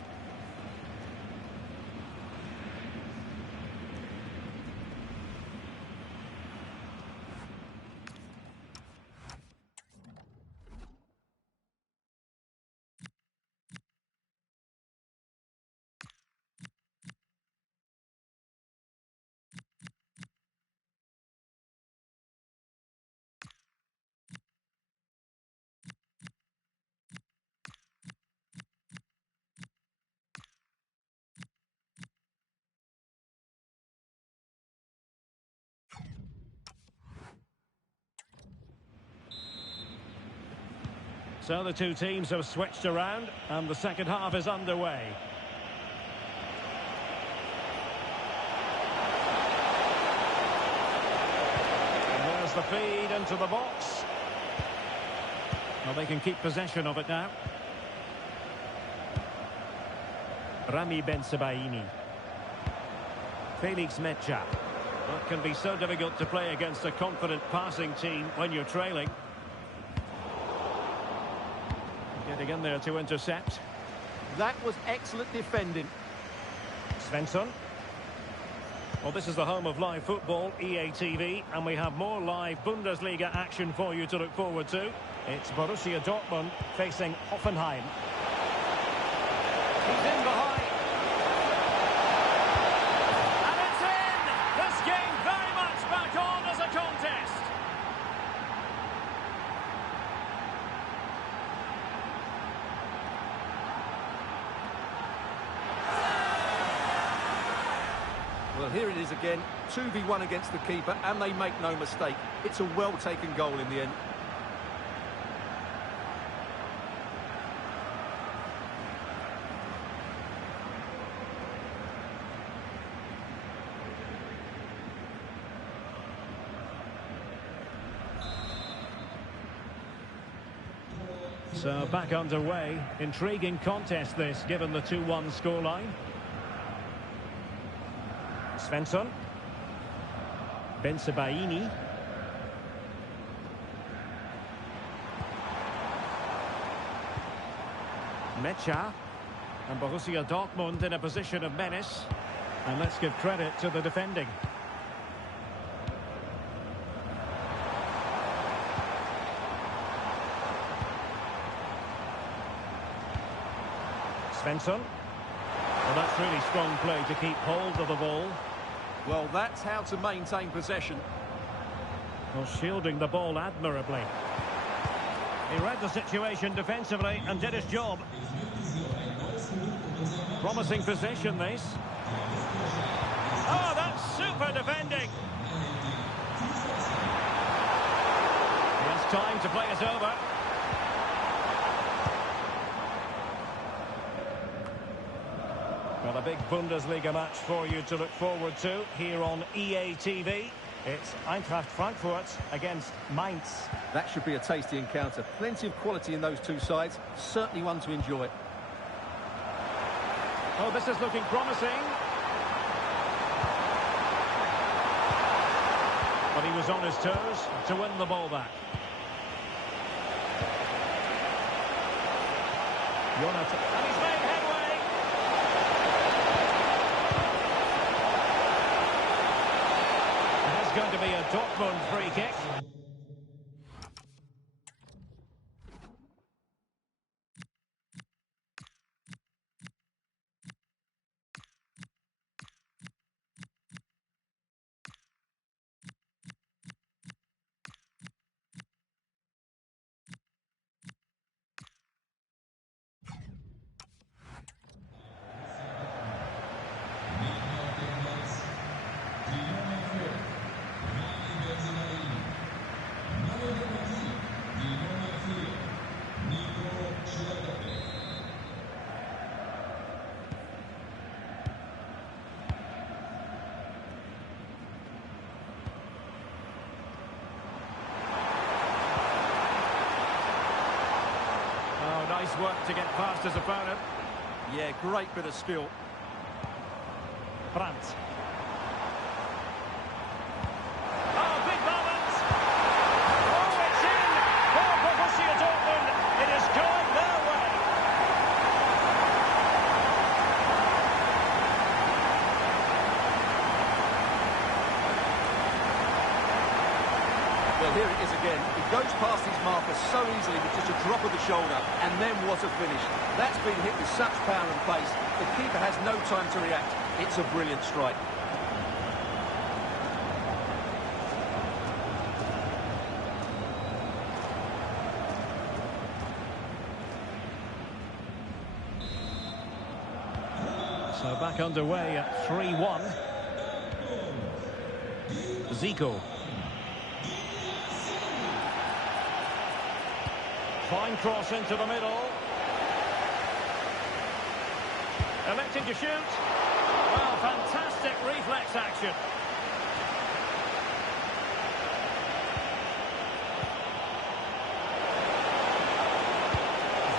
So the two teams have switched around, and the second half is underway. And there's the feed into the box. Well, they can keep possession of it now. Rami Ben-Sebaini. Felix Mecha. Well, it can be so difficult to play against a confident passing team when you're trailing. Getting in there to intercept. That was excellent defending. Svensson. Well, this is the home of live football, EA TV, and we have more live Bundesliga action for you to look forward to. It's Borussia Dortmund facing Hoffenheim. He's in behind. And it's in! This game very much back on as a contest. Well, here it is again, 2v1 against the keeper, and they make no mistake. It's a well-taken goal in the end. So back underway. Intriguing contest this, given the 2-1 scoreline. Svensson. Ben-Sebaini. Mecha. And Borussia Dortmund in a position of menace. And let's give credit to the defending. Svensson. Well, that's really strong play to keep hold of the ball. Well, that's how to maintain possession. Well, shielding the ball admirably. He read the situation defensively and did his job. Promising possession, this. Oh, that's super defending. He has time to play it over. Well, a big Bundesliga match for you to look forward to here on EA TV. It's Eintracht Frankfurt against Mainz. That should be a tasty encounter. Plenty of quality in those two sides. Certainly one to enjoy. Oh, this is looking promising. But he was on his toes to win the ball back. Jonathan. And he's made headway. going to be a Dortmund free kick. Nice work to get past his opponent. Yeah, great bit of skill. Brandt. Oh, big moment! Oh, it's in! For Borussia Dortmund, it is going their way. Well, here it is again. He goes past his marker so easily with just a drop of the shoulder, and then what a finish. That's been hit with such power and pace. The keeper has no time to react. It's a brilliant strike. So back underway at 3-1. Zico. Fine cross into the middle. Electing to shoot. Well, fantastic reflex action.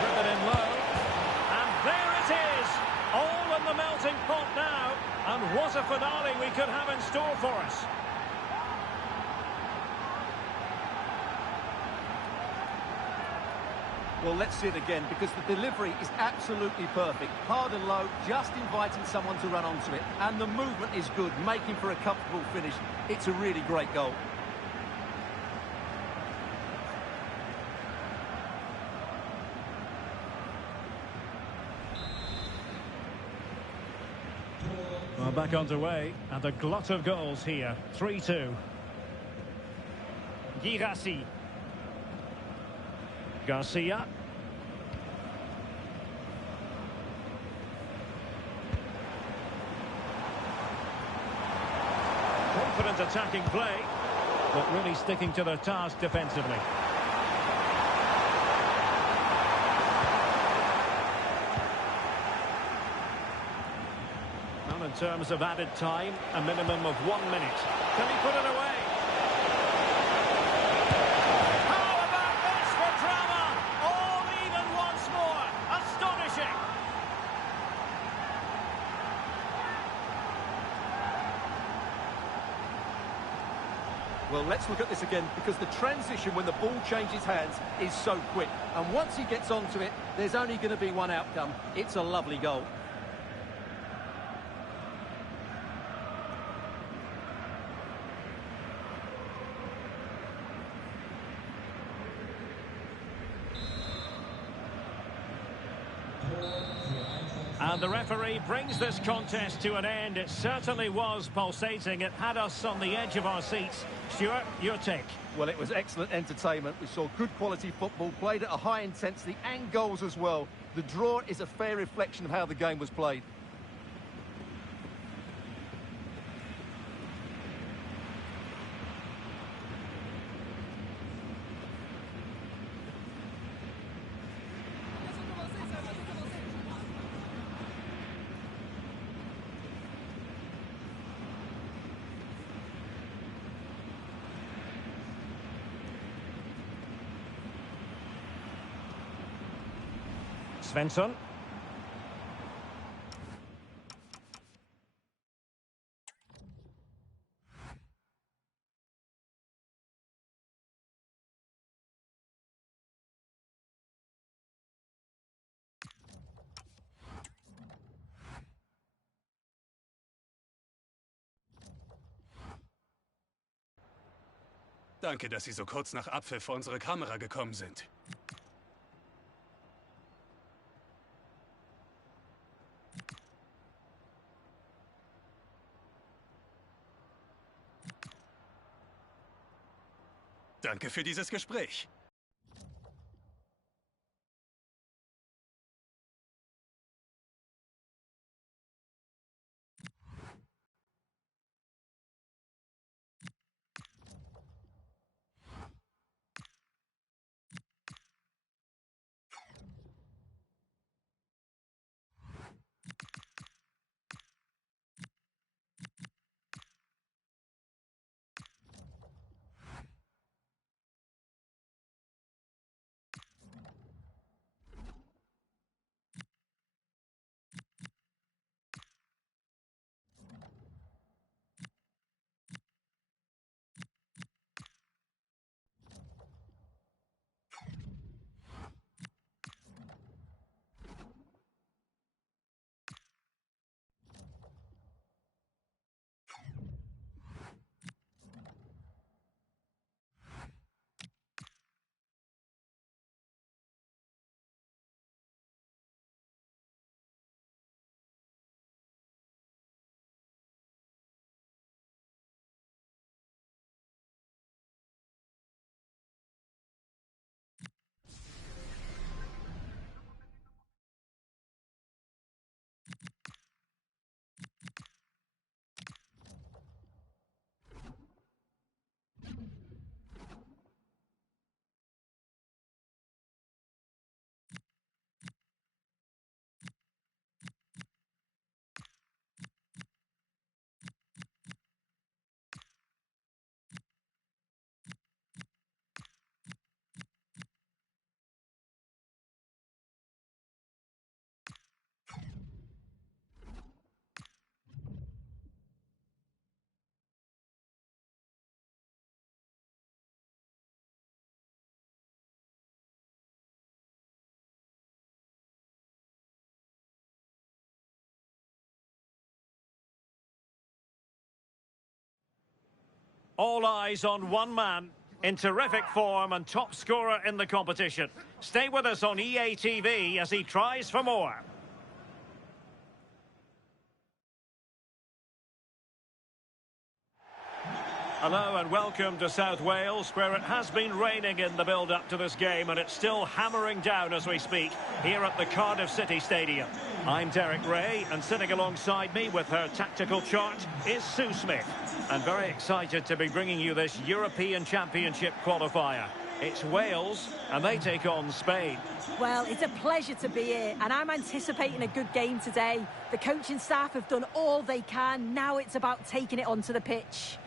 Driven in low. And there it is. All in the melting pot now. And what a finale we could have in store for us. Well, let's see it again, because the delivery is absolutely perfect. Hard and low, just inviting someone to run onto it. And the movement is good, making for a comfortable finish. It's a really great goal. Well, back underway, and a glut of goals here. 3-2. Girassi. Garcia. Confident attacking play, but really sticking to their task defensively. Well, in terms of added time, a minimum of 1 minute. Can he put it away? Well, let's look at this again, because the transition when the ball changes hands is so quick. And once he gets onto it, there's only going to be one outcome. It's a lovely goal. And the referee brings this contest to an end. It certainly was pulsating. It had us on the edge of our seats. Stuart, your take? Well, it was excellent entertainment. We saw good quality football, played at a high intensity, and goals as well. The draw is a fair reflection of how the game was played. Svensson. Danke, dass Sie so kurz nach Abpfiff vor unsere Kamera gekommen sind. Danke für dieses Gespräch. All eyes on one man, in terrific form and top scorer in the competition. Stay with us on EA TV as he tries for more. Hello and welcome to South Wales, where it has been raining in the build-up to this game and it's still hammering down as we speak here at the Cardiff City Stadium. I'm Derek Ray, and sitting alongside me with her tactical chart is Sue Smith. And very excited to be bringing you this European Championship qualifier. It's Wales, and they take on Spain. Well, it's a pleasure to be here, and I'm anticipating a good game today. The coaching staff have done all they can. Now it's about taking it onto the pitch.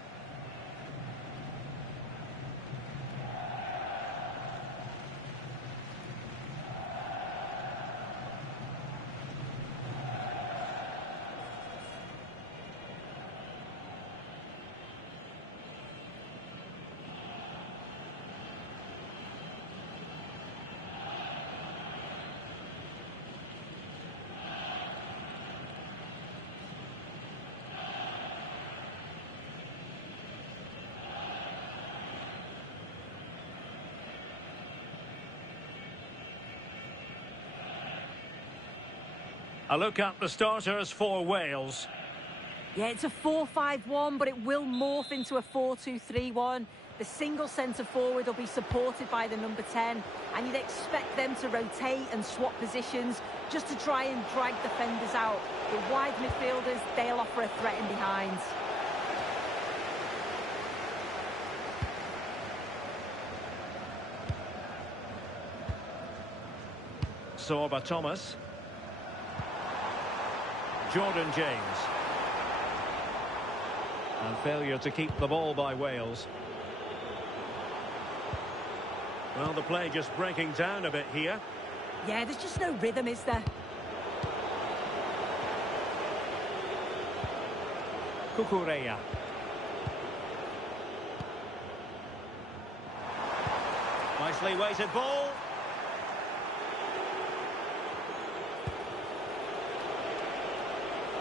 A look at the starters for Wales. Yeah, it's a 4-5-1, but it will morph into a 4-2-3-1. The single centre-forward will be supported by the number 10, and you'd expect them to rotate and swap positions just to try and drag defenders out. With wide midfielders, they'll offer a threat in behind. Sorba Thomas. Jordan James. And failure to keep the ball by Wales. Well, the play just breaking down a bit here. Yeah, there's just no rhythm, is there? Cucurella. Nicely weighted ball.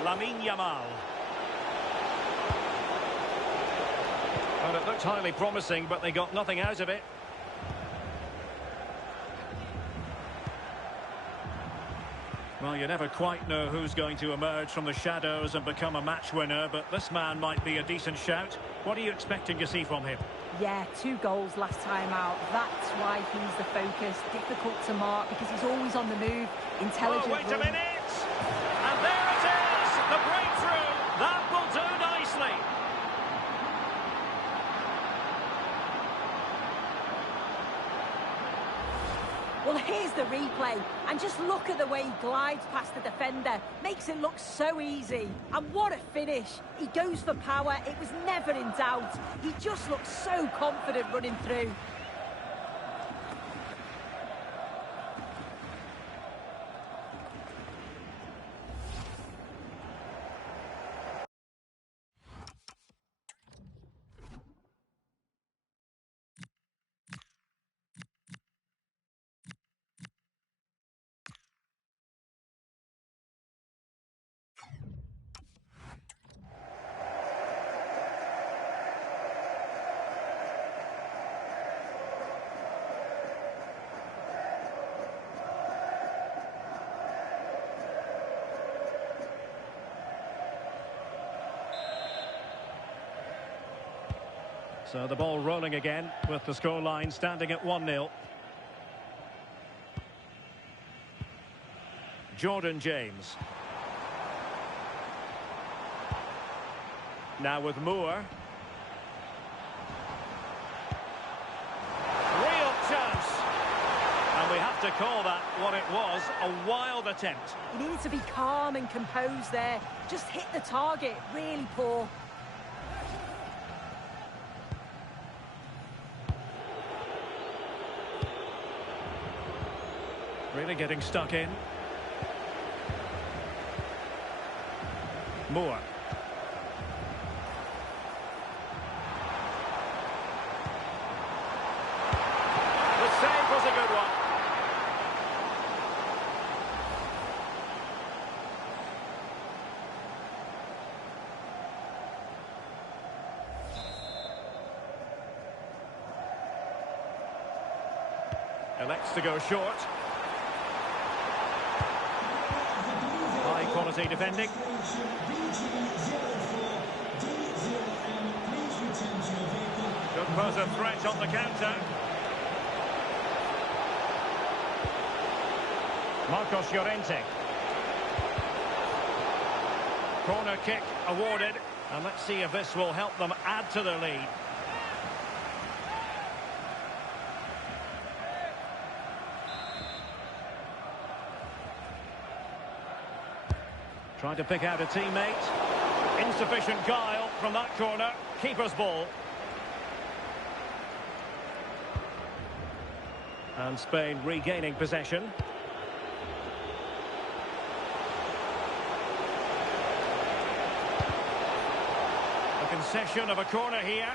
Lamine Yamal. Well, it looked highly promising, but they got nothing out of it. Well, you never quite know who's going to emerge from the shadows and become a match winner, but this man might be a decent shout. What are you expecting to see from him? Yeah, 2 goals last time out. That's why he's the focus. Difficult to mark because he's always on the move. Intelligent. Oh, wait a minute! And there it is! The breakthrough! That will do nicely! Well, here's the replay, and just look at the way he glides past the defender. Makes it look so easy. And what a finish. He goes for power. It was never in doubt. He just looks so confident running through. So the ball rolling again with the scoreline standing at 1-0. Jordan James. Now with Moore. Real chance. And we have to call that what it was, a wild attempt. He needed to be calm and composed there. Just hit the target. Really poor. Really getting stuck in. Moore. The save was a good one. Elects to go short. Quality defending. Could pose a threat on the counter. Marcos Llorente. Corner kick awarded. And let's see if this will help them add to their lead. Trying to pick out a teammate. Insufficient guile from that corner. Keeper's ball. And Spain regaining possession. A concession of a corner here.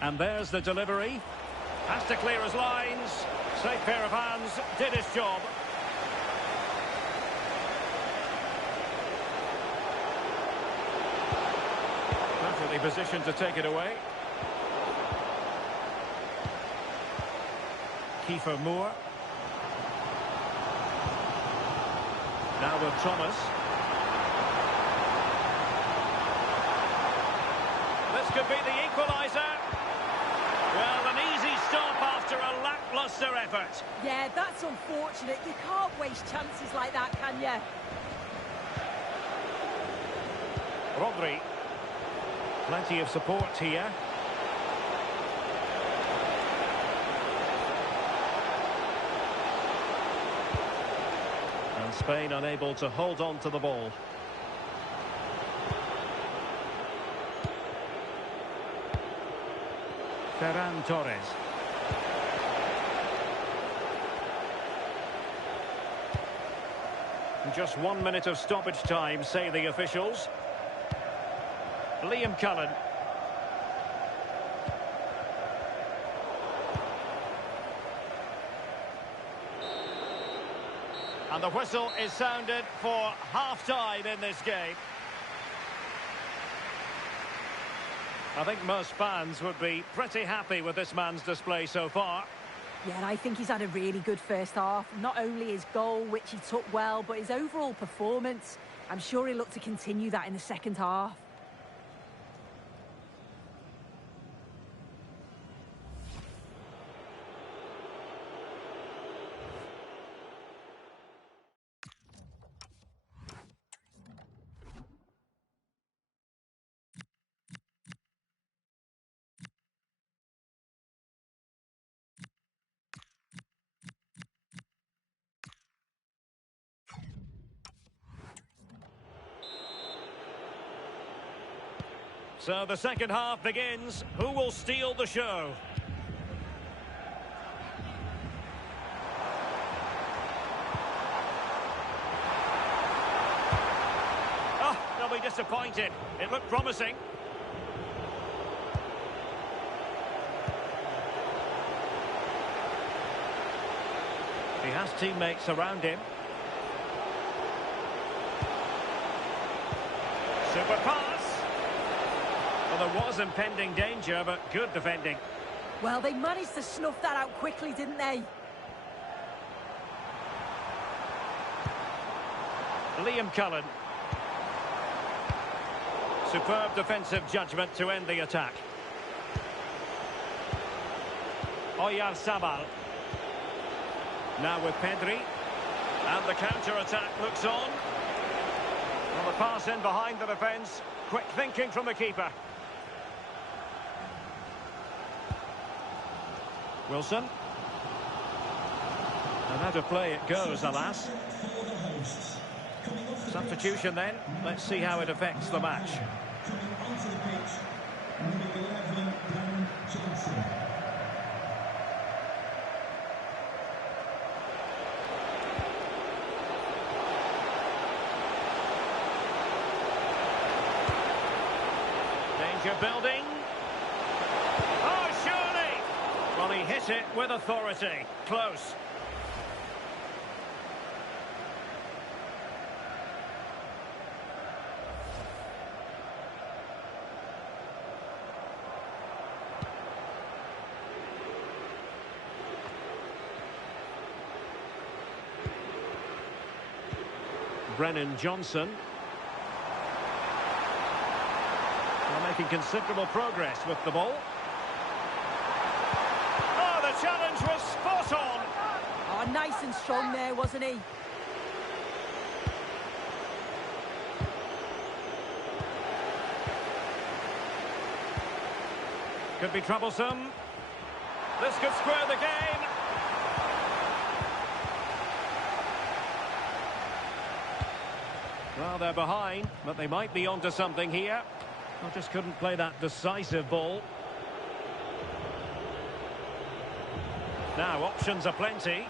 And there's the delivery. Has to clear his lines. Safe pair of hands. Did his job. Perfectly positioned to take it away. Kiefer Moore. Now with Thomas. This could be the equaliser. Well, an easy stop after a lacklustre effort. Yeah, that's unfortunate. You can't waste chances like that, can you? Rodri. Plenty of support here. And Spain unable to hold on to the ball. Ferran Torres. Just 1 minute of stoppage time, say the officials. Liam Cullen. And the whistle is sounded for half-time in this game. I think most fans would be pretty happy with this man's display so far. Yeah, and I think he's had a really good first half. Not only his goal, which he took well, but his overall performance. I'm sure he'll look to continue that in the second half. So the second half begins. Who will steal the show? Oh, they'll be disappointed. It looked promising. He has teammates around him. Super pass. Well, there was impending danger, but good defending. Well, they managed to snuff that out quickly, didn't they? Liam Cullen. Superb defensive judgment to end the attack. Oyarzabal. Now with Pedri. And the counter-attack looks on. Well, the pass in behind the defence. Quick thinking from the keeper. Wilson. And out of play it goes, alas. Substitution then. Let's see how it affects the match. Danger building. Oh, surely! Well, he hit it with authority. Close. Brennan Johnson. They're making considerable progress with the ball. Oh, the challenge was spot on. Oh, nice and strong there, wasn't he? Could be troublesome. This could square the game. Well, they're behind, but they might be onto something here. Well, just couldn't play that decisive ball. Now, options are plenty.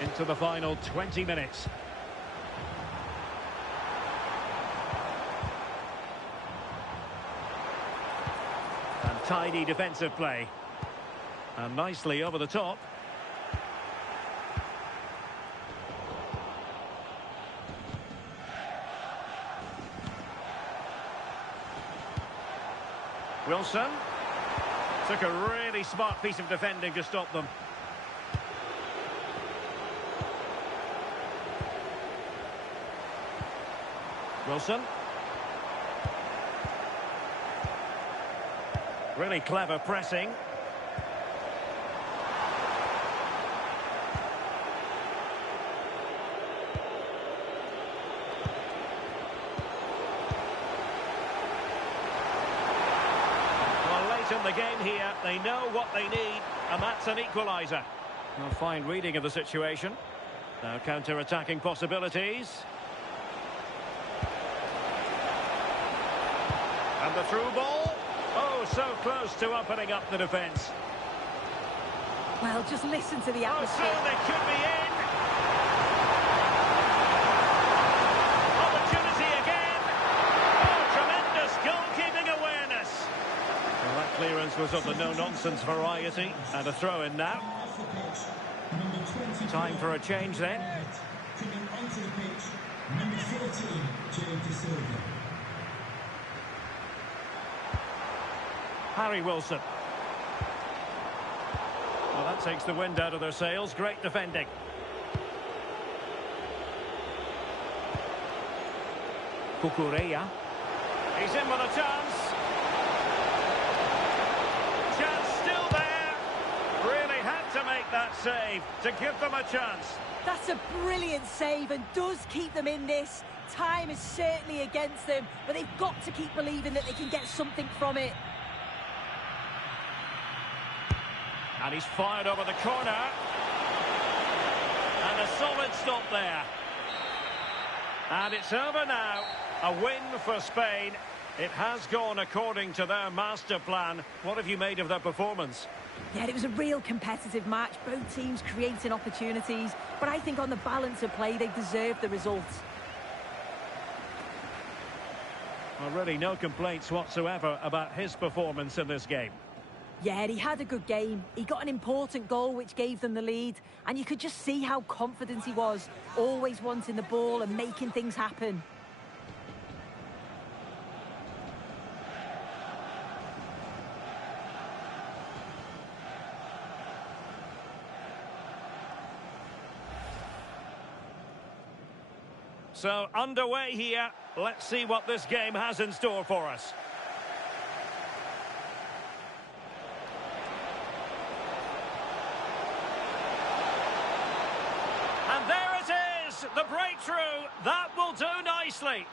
Into the final 20 minutes. And tidy defensive play. And nicely over the top. Wilson took a really smart piece of defending to stop them. Wilson. Really clever pressing. In the game here, they know what they need, and that's an equaliser. A fine reading of the situation. Now counter-attacking possibilities. And the through ball. Oh, so close to opening up the defence. Well, just listen to the atmosphere. Oh, soon they could be in. Opportunity again. Oh, tremendous goalkeeping awareness. Well, that clearance was of the no-nonsense variety, and a throw-in now. Time for a change then. Coming onto the pitch, number 14, James. Harry Wilson. Well, that takes the wind out of their sails. Great defending. Cucurella. He's in with a chance. Chance still there. Really had to make that save to give them a chance. That's a brilliant save and does keep them in this. Time is certainly against them, but they've got to keep believing that they can get something from it. And he's fired over the corner. And a solid stop there. And it's over now. A win for Spain. It has gone according to their master plan. What have you made of their performance? Yeah, it was a real competitive match. Both teams creating opportunities. But I think on the balance of play, they deserved the results. Well, really no complaints whatsoever about his performance in this game. Yeah, he had a good game. He got an important goal which gave them the lead. And you could just see how confident he was. Always wanting the ball and making things happen. So, underway here. Let's see what this game has in store for us. And there it is! The breakthrough! That will do nicely.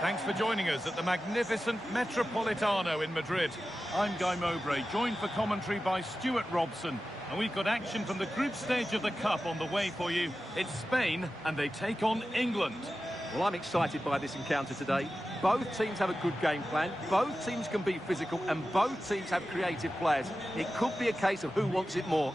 Thanks for joining us at the magnificent Metropolitano in Madrid. I'm Guy Mowbray, joined for commentary by Stuart Robson. And we've got action from the group stage of the Cup on the way for you. It's Spain, and they take on England. Well, I'm excited by this encounter today. Both teams have a good game plan, both teams can be physical, and both teams have creative players. It could be a case of who wants it more.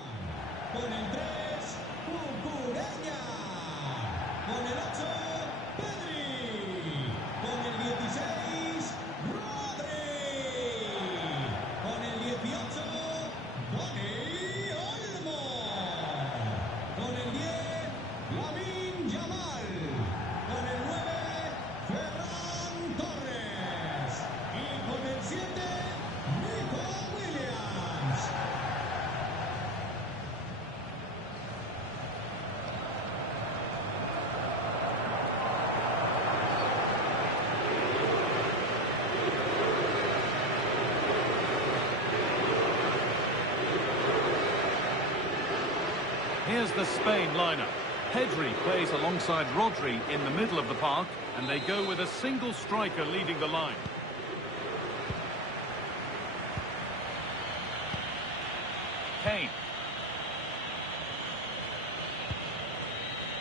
Here's the Spain lineup. Pedri plays alongside Rodri in the middle of the park, and they go with a single striker leading the line. Kane.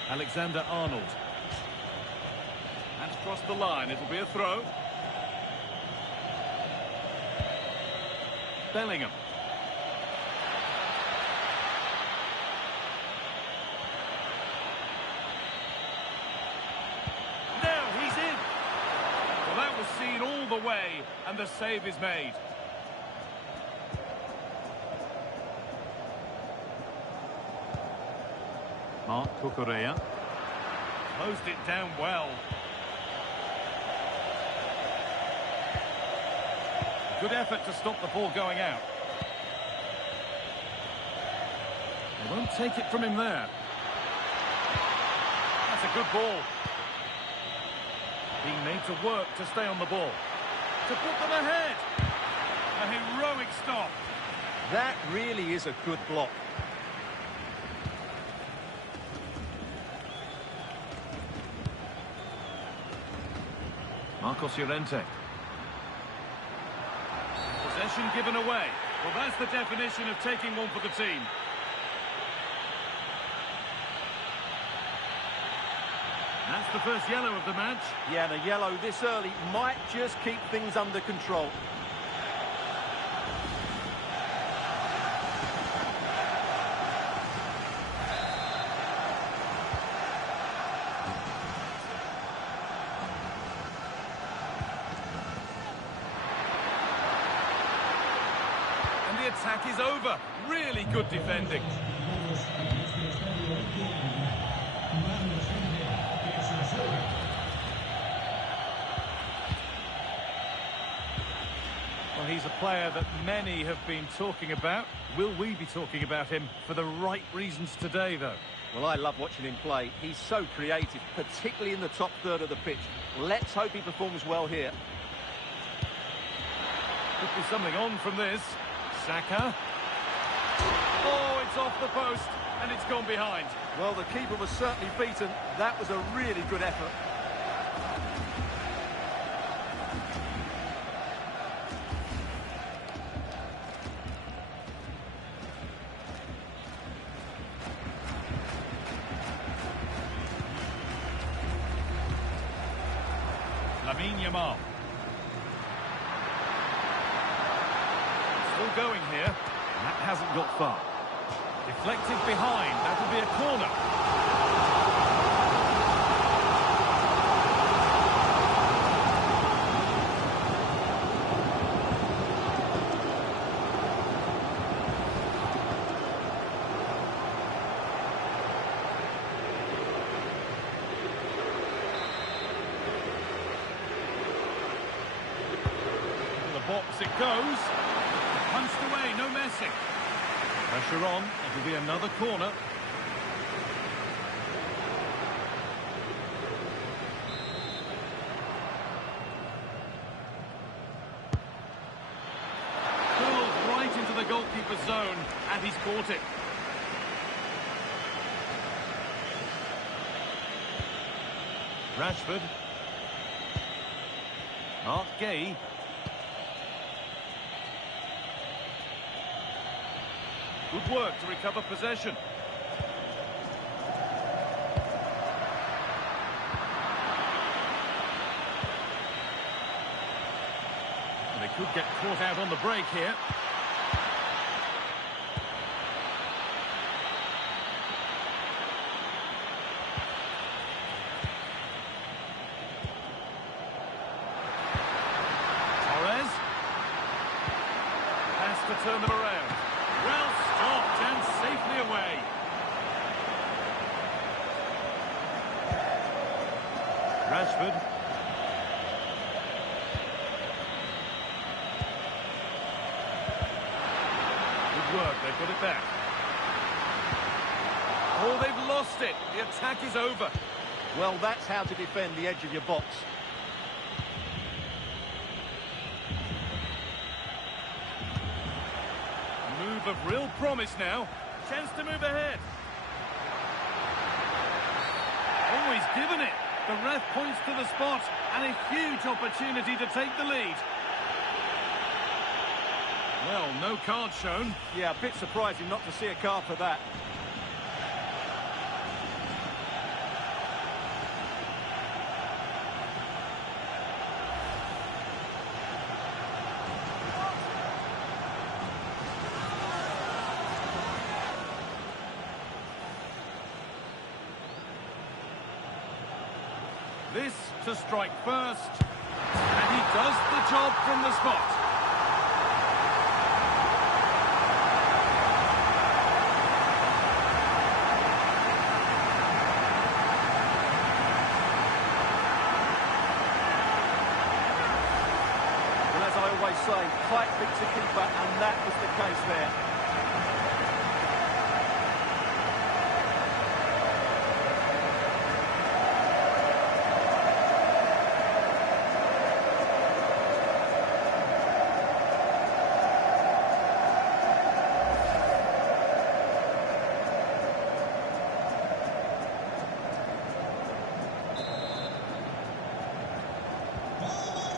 Alexander-Arnold. That's crossed the line. It'll be a throw. Bellingham. Now he's in. Well, that was seen all the way, and the save is made. Marc Cucurella. Closed it down well. Good effort to stop the ball going out. They won't take it from him there. That's a good ball. Being made to work to stay on the ball. To put them ahead. A heroic stop. That really is a good block. Marcos Llorente. Possession given away. Well, that's the definition of taking one for the team. That's the first yellow of the match. Yeah, the yellow this early might just keep things under control. The attack is over. Really good defending. Well, he's a player that many have been talking about. Will we be talking about him for the right reasons today, though? Well, I love watching him play. He's so creative, particularly in the top third of the pitch. Let's hope he performs well here. Could be something on from this. Saka. Oh, it's off the post, and it's gone behind. Well, the keeper was certainly beaten. That was a really good effort. Lamine Yamal. Still going here. That hasn't got far. Deflected behind. That'll be a corner. Into the box it goes. Punched away, no messing. Pressure on, it'll be another corner. Pulled right into the goalkeeper's zone, and he's caught it. Rashford. Mark Gay. Good work to recover possession. And they could get caught out on the break here. Torres. Has to turn them around. Well stopped and safely away. Rashford. Good work, they've got it back. Oh, they've lost it. The attack is over. Well, that's how to defend the edge of your box. Move of real promise now. Chance to move ahead. given it. The ref points to the spot, and a huge opportunity to take the lead. Well, no card shown. Yeah, a bit surprising not to see a card for that. This to strike first, and he does the job from the spot. Well, as I always say, tight beats a keeper, and that was the case there.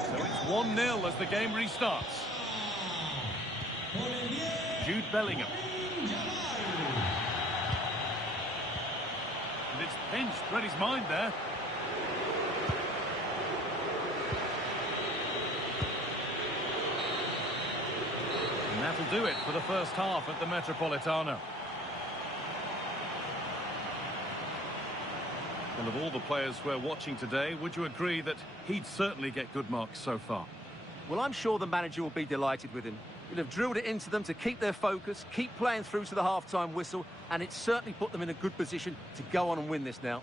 So it's 1-0 as the game restarts. Jude Bellingham. And it's pinched, read his mind there. And that'll do it for the first half at the Metropolitano. Well, of all the players we're watching today, would you agree that he'd certainly get good marks so far? Well, I'm sure the manager will be delighted with him. He'll have drilled it into them to keep their focus, keep playing through to the half-time whistle, and it's certainly put them in a good position to go on and win this now.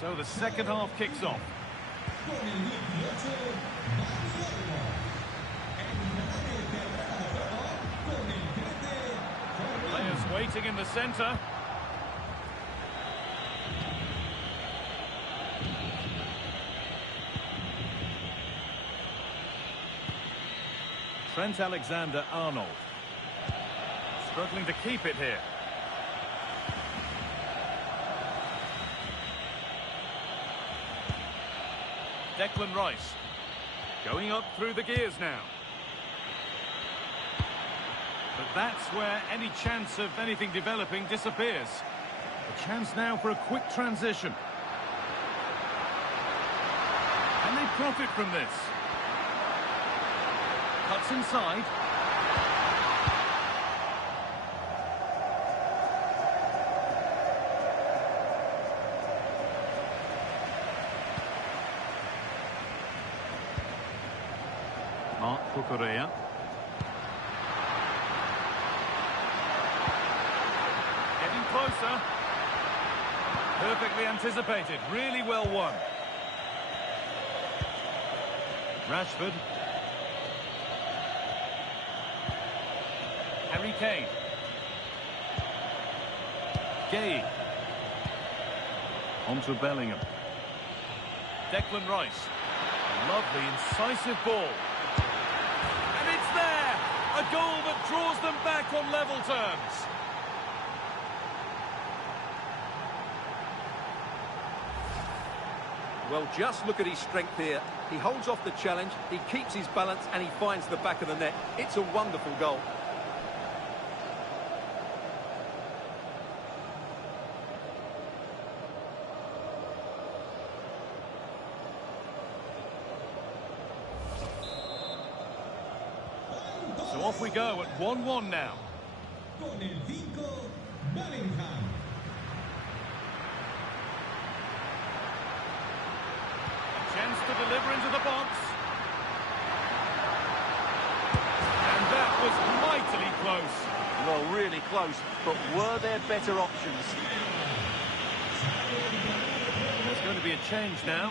So the second half kicks off. Players waiting in the centre. Trent Alexander-Arnold. Struggling to keep it here. Declan Rice, going up through the gears now. But that's where any chance of anything developing disappears. A chance now for a quick transition. Can they profit from this? Cuts inside. Correa. Getting closer. Perfectly anticipated. Really well won. Rashford. Harry Kane. Gay. On to Bellingham. Declan Rice. Lovely, incisive ball. A goal that draws them back on level terms. Well, just look at his strength here. He holds off the challenge, he keeps his balance, and he finds the back of the net. It's a wonderful goal. So off we go at 1-1 now. Con el 5, Bellingham. A chance to deliver into the box. And that was mightily close. Well, really close, but were there better options? There's going to be a change now.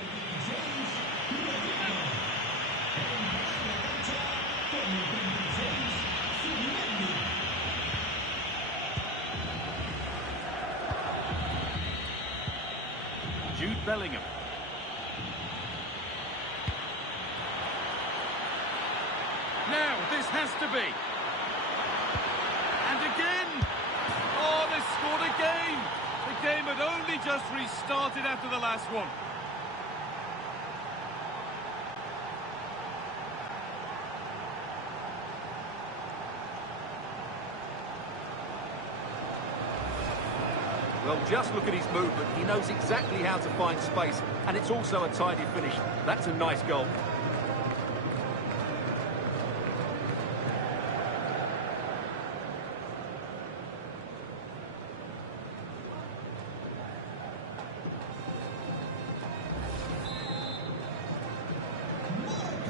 Bellingham. Now, this has to be. And again! Oh, they scored again! The game had only just restarted after the last one. Well, just look at his movement. He knows exactly how to find space, and it's also a tidy finish. That's a nice goal.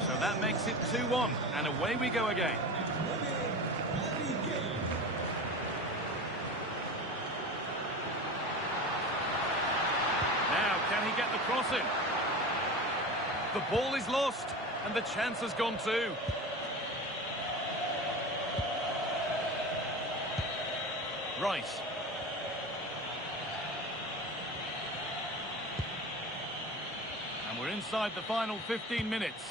So that makes it 2-1, and away we go again. Can he get the cross in? The ball is lost, and the chance has gone too. Rice. And we're inside the final 15 minutes.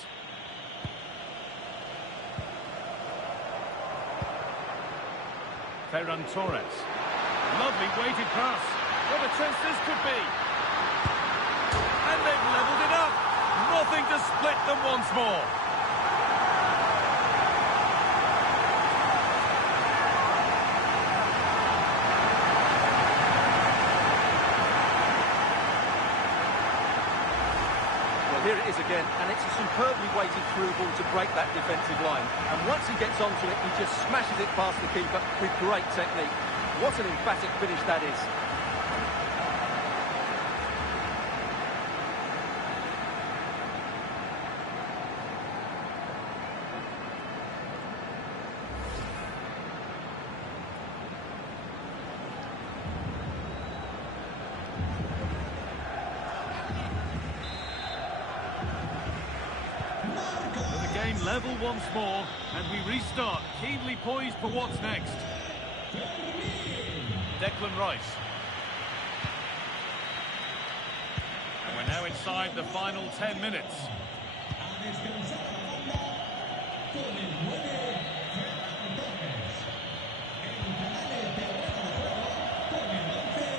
Ferran Torres. Lovely weighted pass. What a chance this could be. And they've levelled it up. Nothing to split them once more. Well, here it is again, and it's a superbly weighted through ball to break that defensive line. And once he gets onto it, he just smashes it past the keeper with great technique. What an emphatic finish that is. Level once more, and we restart, keenly poised for what's next. Declan Rice. And we're now inside the final 10 minutes.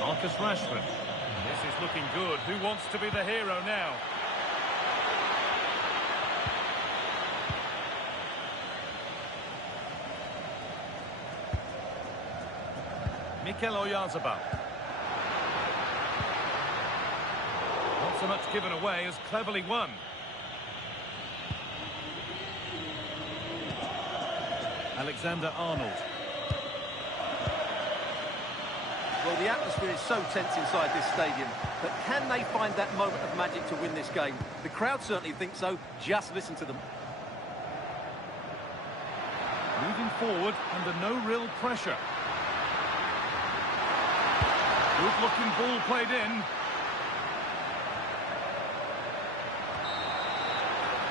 Marcus Rashford. This is looking good. Who wants to be the hero now? Mikel Oyarzabal. Not so much given away as cleverly won. Alexander-Arnold. Well, the atmosphere is so tense inside this stadium, but can they find that moment of magic to win this game? The crowd certainly think so. Just listen to them. Moving forward under no real pressure. Good-looking ball played in.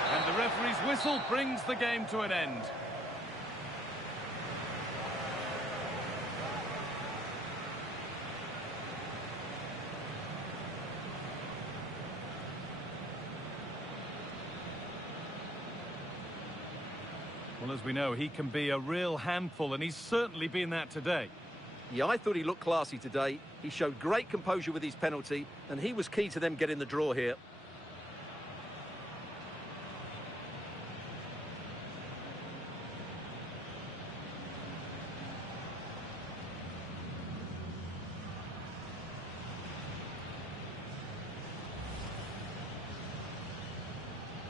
And the referee's whistle brings the game to an end. Well, as we know, he can be a real handful, and he's certainly been that today. Yeah, I thought he looked classy today. He showed great composure with his penalty, and he was key to them getting the draw here.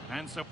And so